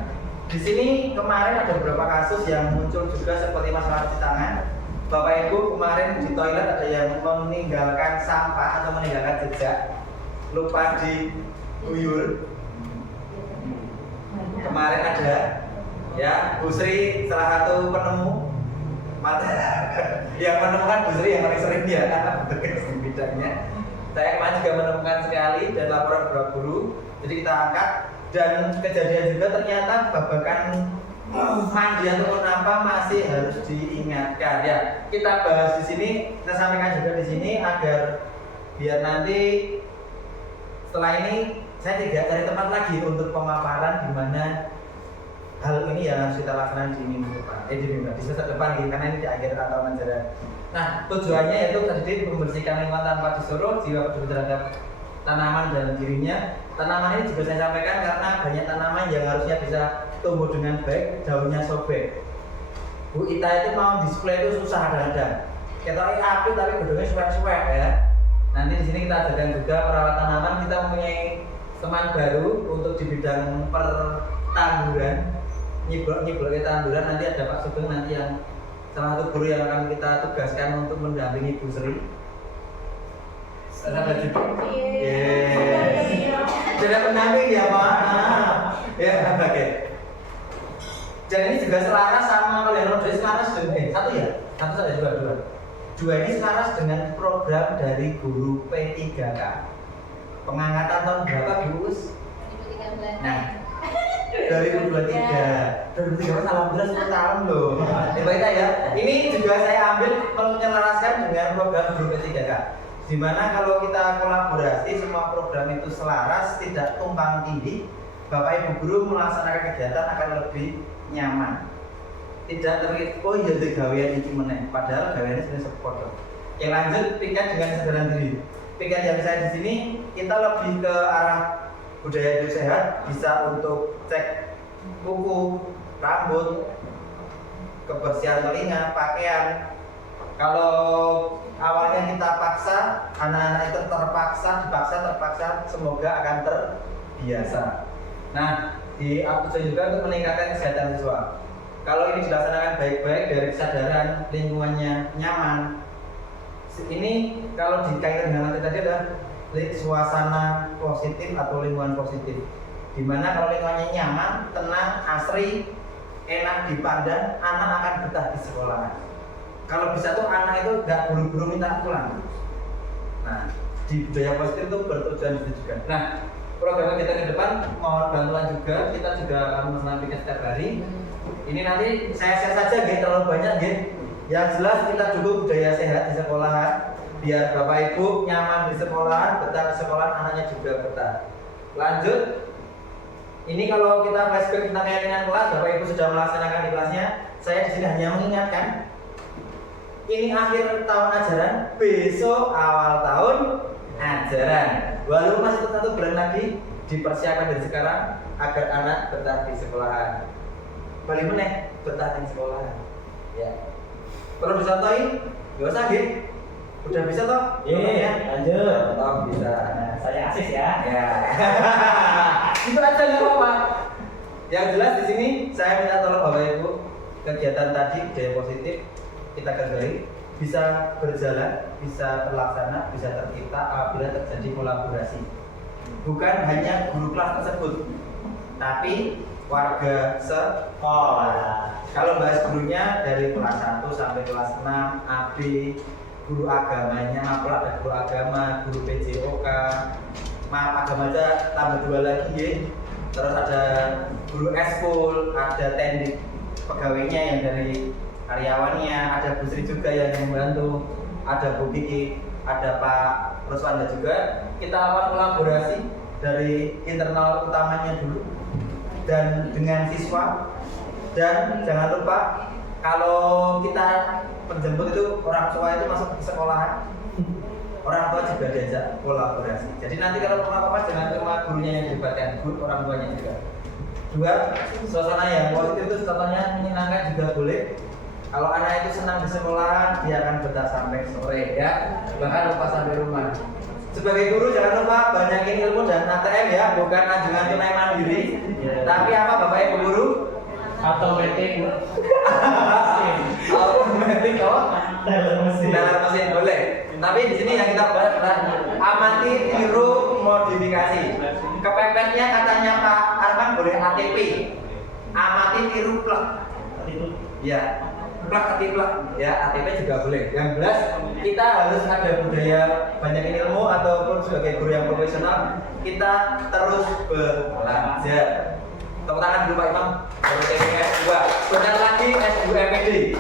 Di sini kemarin ada beberapa kasus yang muncul juga seperti masalah cuci tangan. Bapak Ibu kemarin di toilet ada yang meninggalkan sampah atau meninggalkan jejak, lupa diguyur. Kemarin ada ya Bu Sri salah satu penemu mata yang menemukan Bu Sri yang paling sering ya karena bekerja di bidangnya. Saya kemarin juga menemukan sekali dan laporan beberapa guru, jadi kita angkat dan kejadian juga ternyata babakan mandi ataupun apa masih harus diingatkan ya. Kita bahas di sini, kita sampaikan juga di sini agar biar nanti setelah ini saya tidak cari tempat lagi untuk pemaparan di mana hal ini yang harus kita laksanakan di minggu depan, di semester depan gitu, karena ini di akhir tahun ajaran. Nah, tujuannya yaitu tadi membersihkan lingkungan tanpa disuruh, jiwa peduli terhadap tanaman dan dirinya. Tanaman ini juga saya sampaikan karena banyak tanaman yang harusnya bisa tumbuh dengan baik, daunnya sobek. Bu Ita itu mau display itu susah kadang-kadang. Kita api tapi gedungnya suwek-suwek ya. Nanti di sini kita ajarkan juga perawat tanaman. Kita mempunyai teman baru untuk di bidang pertanduran, nyiblok tanduran. Nanti ada Pak Sugeng nanti yang salah satu guru yang akan kita tugaskan untuk mendampingi Bu Sri. Ada juga. Tidak pendamping ya Pak. Ya oke. Dan ini juga selaras sama kalau yang nomor 2 selaras dengan satu ya? Satu saja dua. Dua ini selaras dengan program dari guru P3K. Pengangkatan tahun berapa, Gus? 2013. Nah, 2023 alhamdulillah 10 tahun loh. Coba kita ya. Ini juga saya ambil menyelaraskan dengan program guru P3K. Dimana kalau kita kolaborasi semua program itu selaras, tidak tumpang tindih, Bapak Ibu guru melaksanakan kegiatan akan lebih nyaman. Tidak terkait, oh iya itu gawean ini meneh, padahal gaweannya sudah sepotong. Oke, lanjut piket dengan kesadaran diri. Piket yang saya di sini kita lebih ke arah budaya hidup sehat, bisa untuk cek kuku, rambut, kebersihan telinga, pakaian. Kalau awalnya kita paksa, anak-anak itu terpaksa, semoga akan terbiasa. Nah, di tujuan juga untuk meningkatkan kesehatan siswa. Kalau ini dilaksanakan baik-baik dari kesadaran lingkungannya nyaman, ini kalau dikaitkan dengan nanti tadi adalah suasana positif atau lingkungan positif. Dimana kalau lingkungannya nyaman, tenang, asri, enak dipandang, anak akan betah di sekolah. Kalau bisa tuh anak itu nggak buru-buru minta pulang. Nah, di budaya positif itu bertujuan itu juga. Nah, program kita ke depan mohon bantuan juga, kita juga akan melaksanakan setiap hari. Ini nanti saya share saja, terlalu banyak, Yang jelas kita dulu budaya sehat di sekolahan, biar Bapak Ibu nyaman di sekolahan, betah di sekolahan, anaknya juga betah. Lanjut, ini kalau kita flashback tentang keyakinan kelas, Bapak Ibu sudah melaksanakan di kelasnya. Saya di sini hanya mengingatkan, ini akhir tahun ajaran, besok awal tahun ajaran. Walaupun masih 1 bulan lagi, dipersiapkan dari sekarang agar anak betah di sekolahan. Balik meneh betah di sekolahan. Ya. Perlu dicontohin? Gak usah, Udah bisa toh? Lanjut. Oh, bisa. Nah, saya asis ya. Ya. Itu aja nggak apa-apa. Yang jelas di sini saya minta tolong Bapak Ibu, kegiatan tadi budaya positif kita gagali bisa berjalan, bisa terlaksana, bisa tercipta apabila terjadi kolaborasi. Bukan hanya guru kelas tersebut, tapi warga sekolah. Kalau bahas gurunya dari kelas 1 sampai kelas 6, AB, guru agamanya, mapel ada guru agama, guru PJOK, maaf agama aja tambah 2 lagi terus ada guru eskul, ada teknik pegawainya yang dari karyawannya, ada Bu Sri juga yang membantu, ada Bu Kiki, ada Pak Ruswanda juga. Kita lakukan kolaborasi dari internal utamanya dulu dan dengan siswa. Dan jangan lupa kalau kita penjemput itu orang tua itu masuk ke sekolahan, orang tua juga diajak kolaborasi. Jadi nanti kalau apa-apa jangan cuma gurunya yang dilibatkan, guru orang tuanya juga. 2, suasana yang positif itu contohnya menyenangkan juga boleh. Kalau anak itu senang di sekolahan, dia akan betah sampai sore ya, bahkan lupa sampai rumah. Sebagai guru jangan lupa banyakin ilmu dan ATM ya, bukan anjungan tunai mandiri. Tapi apa Bapak Ibu guru? Automatic. Automatic apa? Teller mesin boleh. Tapi di sini yang kita bahas adalah amati, tiru, modifikasi. Kepepetnya katanya Pak Arman boleh ATP. Amati, tiru, plak. Ya, plak ketiplak. Ya, ATP juga boleh. Yang jelas kita harus ada budaya banyakin ilmu ataupun sebagai guru yang profesional kita terus belajar. Tepuk tangan dulu Pak Imam. Baru S2. Bentar lagi S2 MPD.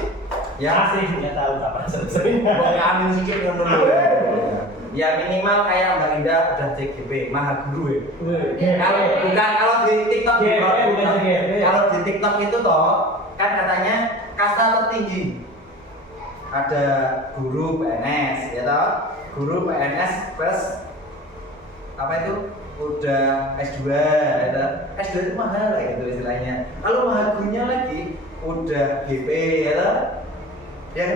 Ya masih nggak tahu kapan selesainya. Pokoknya ambil sedikit dulu. Ya minimal kayak Mbak Indah udah CGP, maha guru ya. Kalau di TikTok kalau di TikTok itu toh kan katanya kasta tertinggi. Ada guru PNS ya toh. Guru PNS plus apa itu? Udah S2 ya. S2 itu mahal lah gitu istilahnya. Kalau mahal gurunya lagi udah GP ya. Yang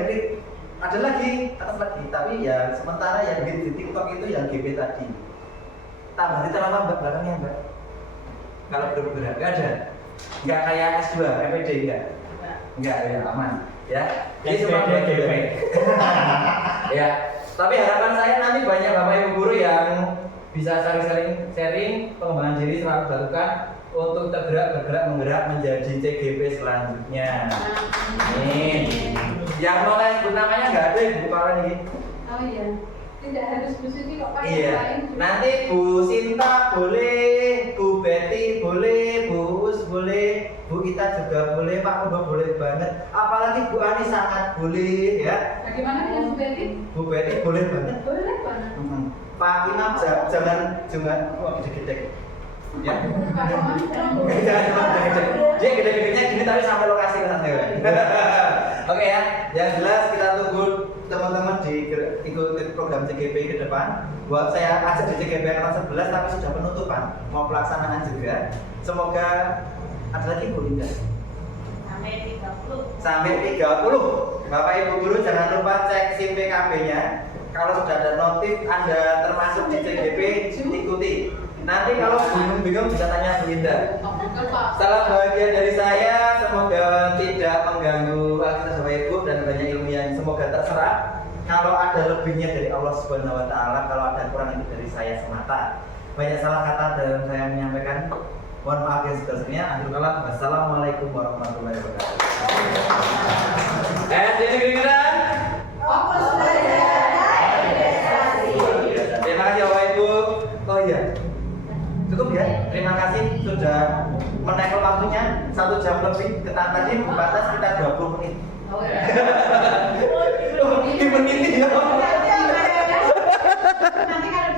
ada lagi atas lagi, tapi ya sementara yang di TikTok itu yang GP tadi. Tambah di lama Mbak belakangnya Mbak. Kalau benar-benar enggak ada. Enggak kayak S2, MPD enggak. Enggak ya aman ya. Jadi cuma GP. Ya. Tapi harapan saya nanti banyak Bapak Ibu guru yang bisa sharing pengembangan diri selalu dilakukan untuk bergerak menjadi CGP selanjutnya. Amin. Yang mau sebut namanya nggak ada Bu Karen ini. Oh iya, tidak harus Bu Suci kok Pak. Iya. Yang lain. Nanti Bu Sinta boleh, Bu Betty boleh, Bu Us boleh, Bu Ita juga boleh, Pak Kobo boleh banget. Apalagi Bu Ani sangat boleh ya. Bagaimana dengan Bu Betty? Bu Betty boleh banget. Boleh banget. Pak Imam jangan gede-gede. Ya. Pak Roman, Jangan gede-gede. Dia gede-gedenya gini tapi sampai lokasi ke sana. Oke ya. Yang jelas kita tunggu teman-teman ikut program CGP ke depan. Buat saya ajak di CGP angkatan 11 tapi sudah penutupan, mau pelaksanaan juga. Semoga ada lagi Bu Linda. Sampai 30. Bapak Ibu guru jangan lupa cek SIM PKB-nya. Kalau sudah ada notif Anda termasuk di CGP, ikuti. Nanti kalau bingung-bingung bisa tanya Bu Linda. Salam bahagia dari saya, semoga tidak mengganggu aktivitas Bapak Ibu dan banyak ilmu yang semoga terserap. Kalau ada lebihnya dari Allah Subhanahu wa taala, kalau ada kurang itu dari saya semata. Banyak salah kata dalam saya menyampaikan. Mohon maaf yang sebesarnya. Akhirul kalam. Wassalamualaikum warahmatullahi wabarakatuh. Jadi kedengeran? Terima kasih Bapak Ibu. Oh iya. Cukup ya, terima kasih sudah menekel waktunya 1 jam lebih. Ketat tadi batas kita 20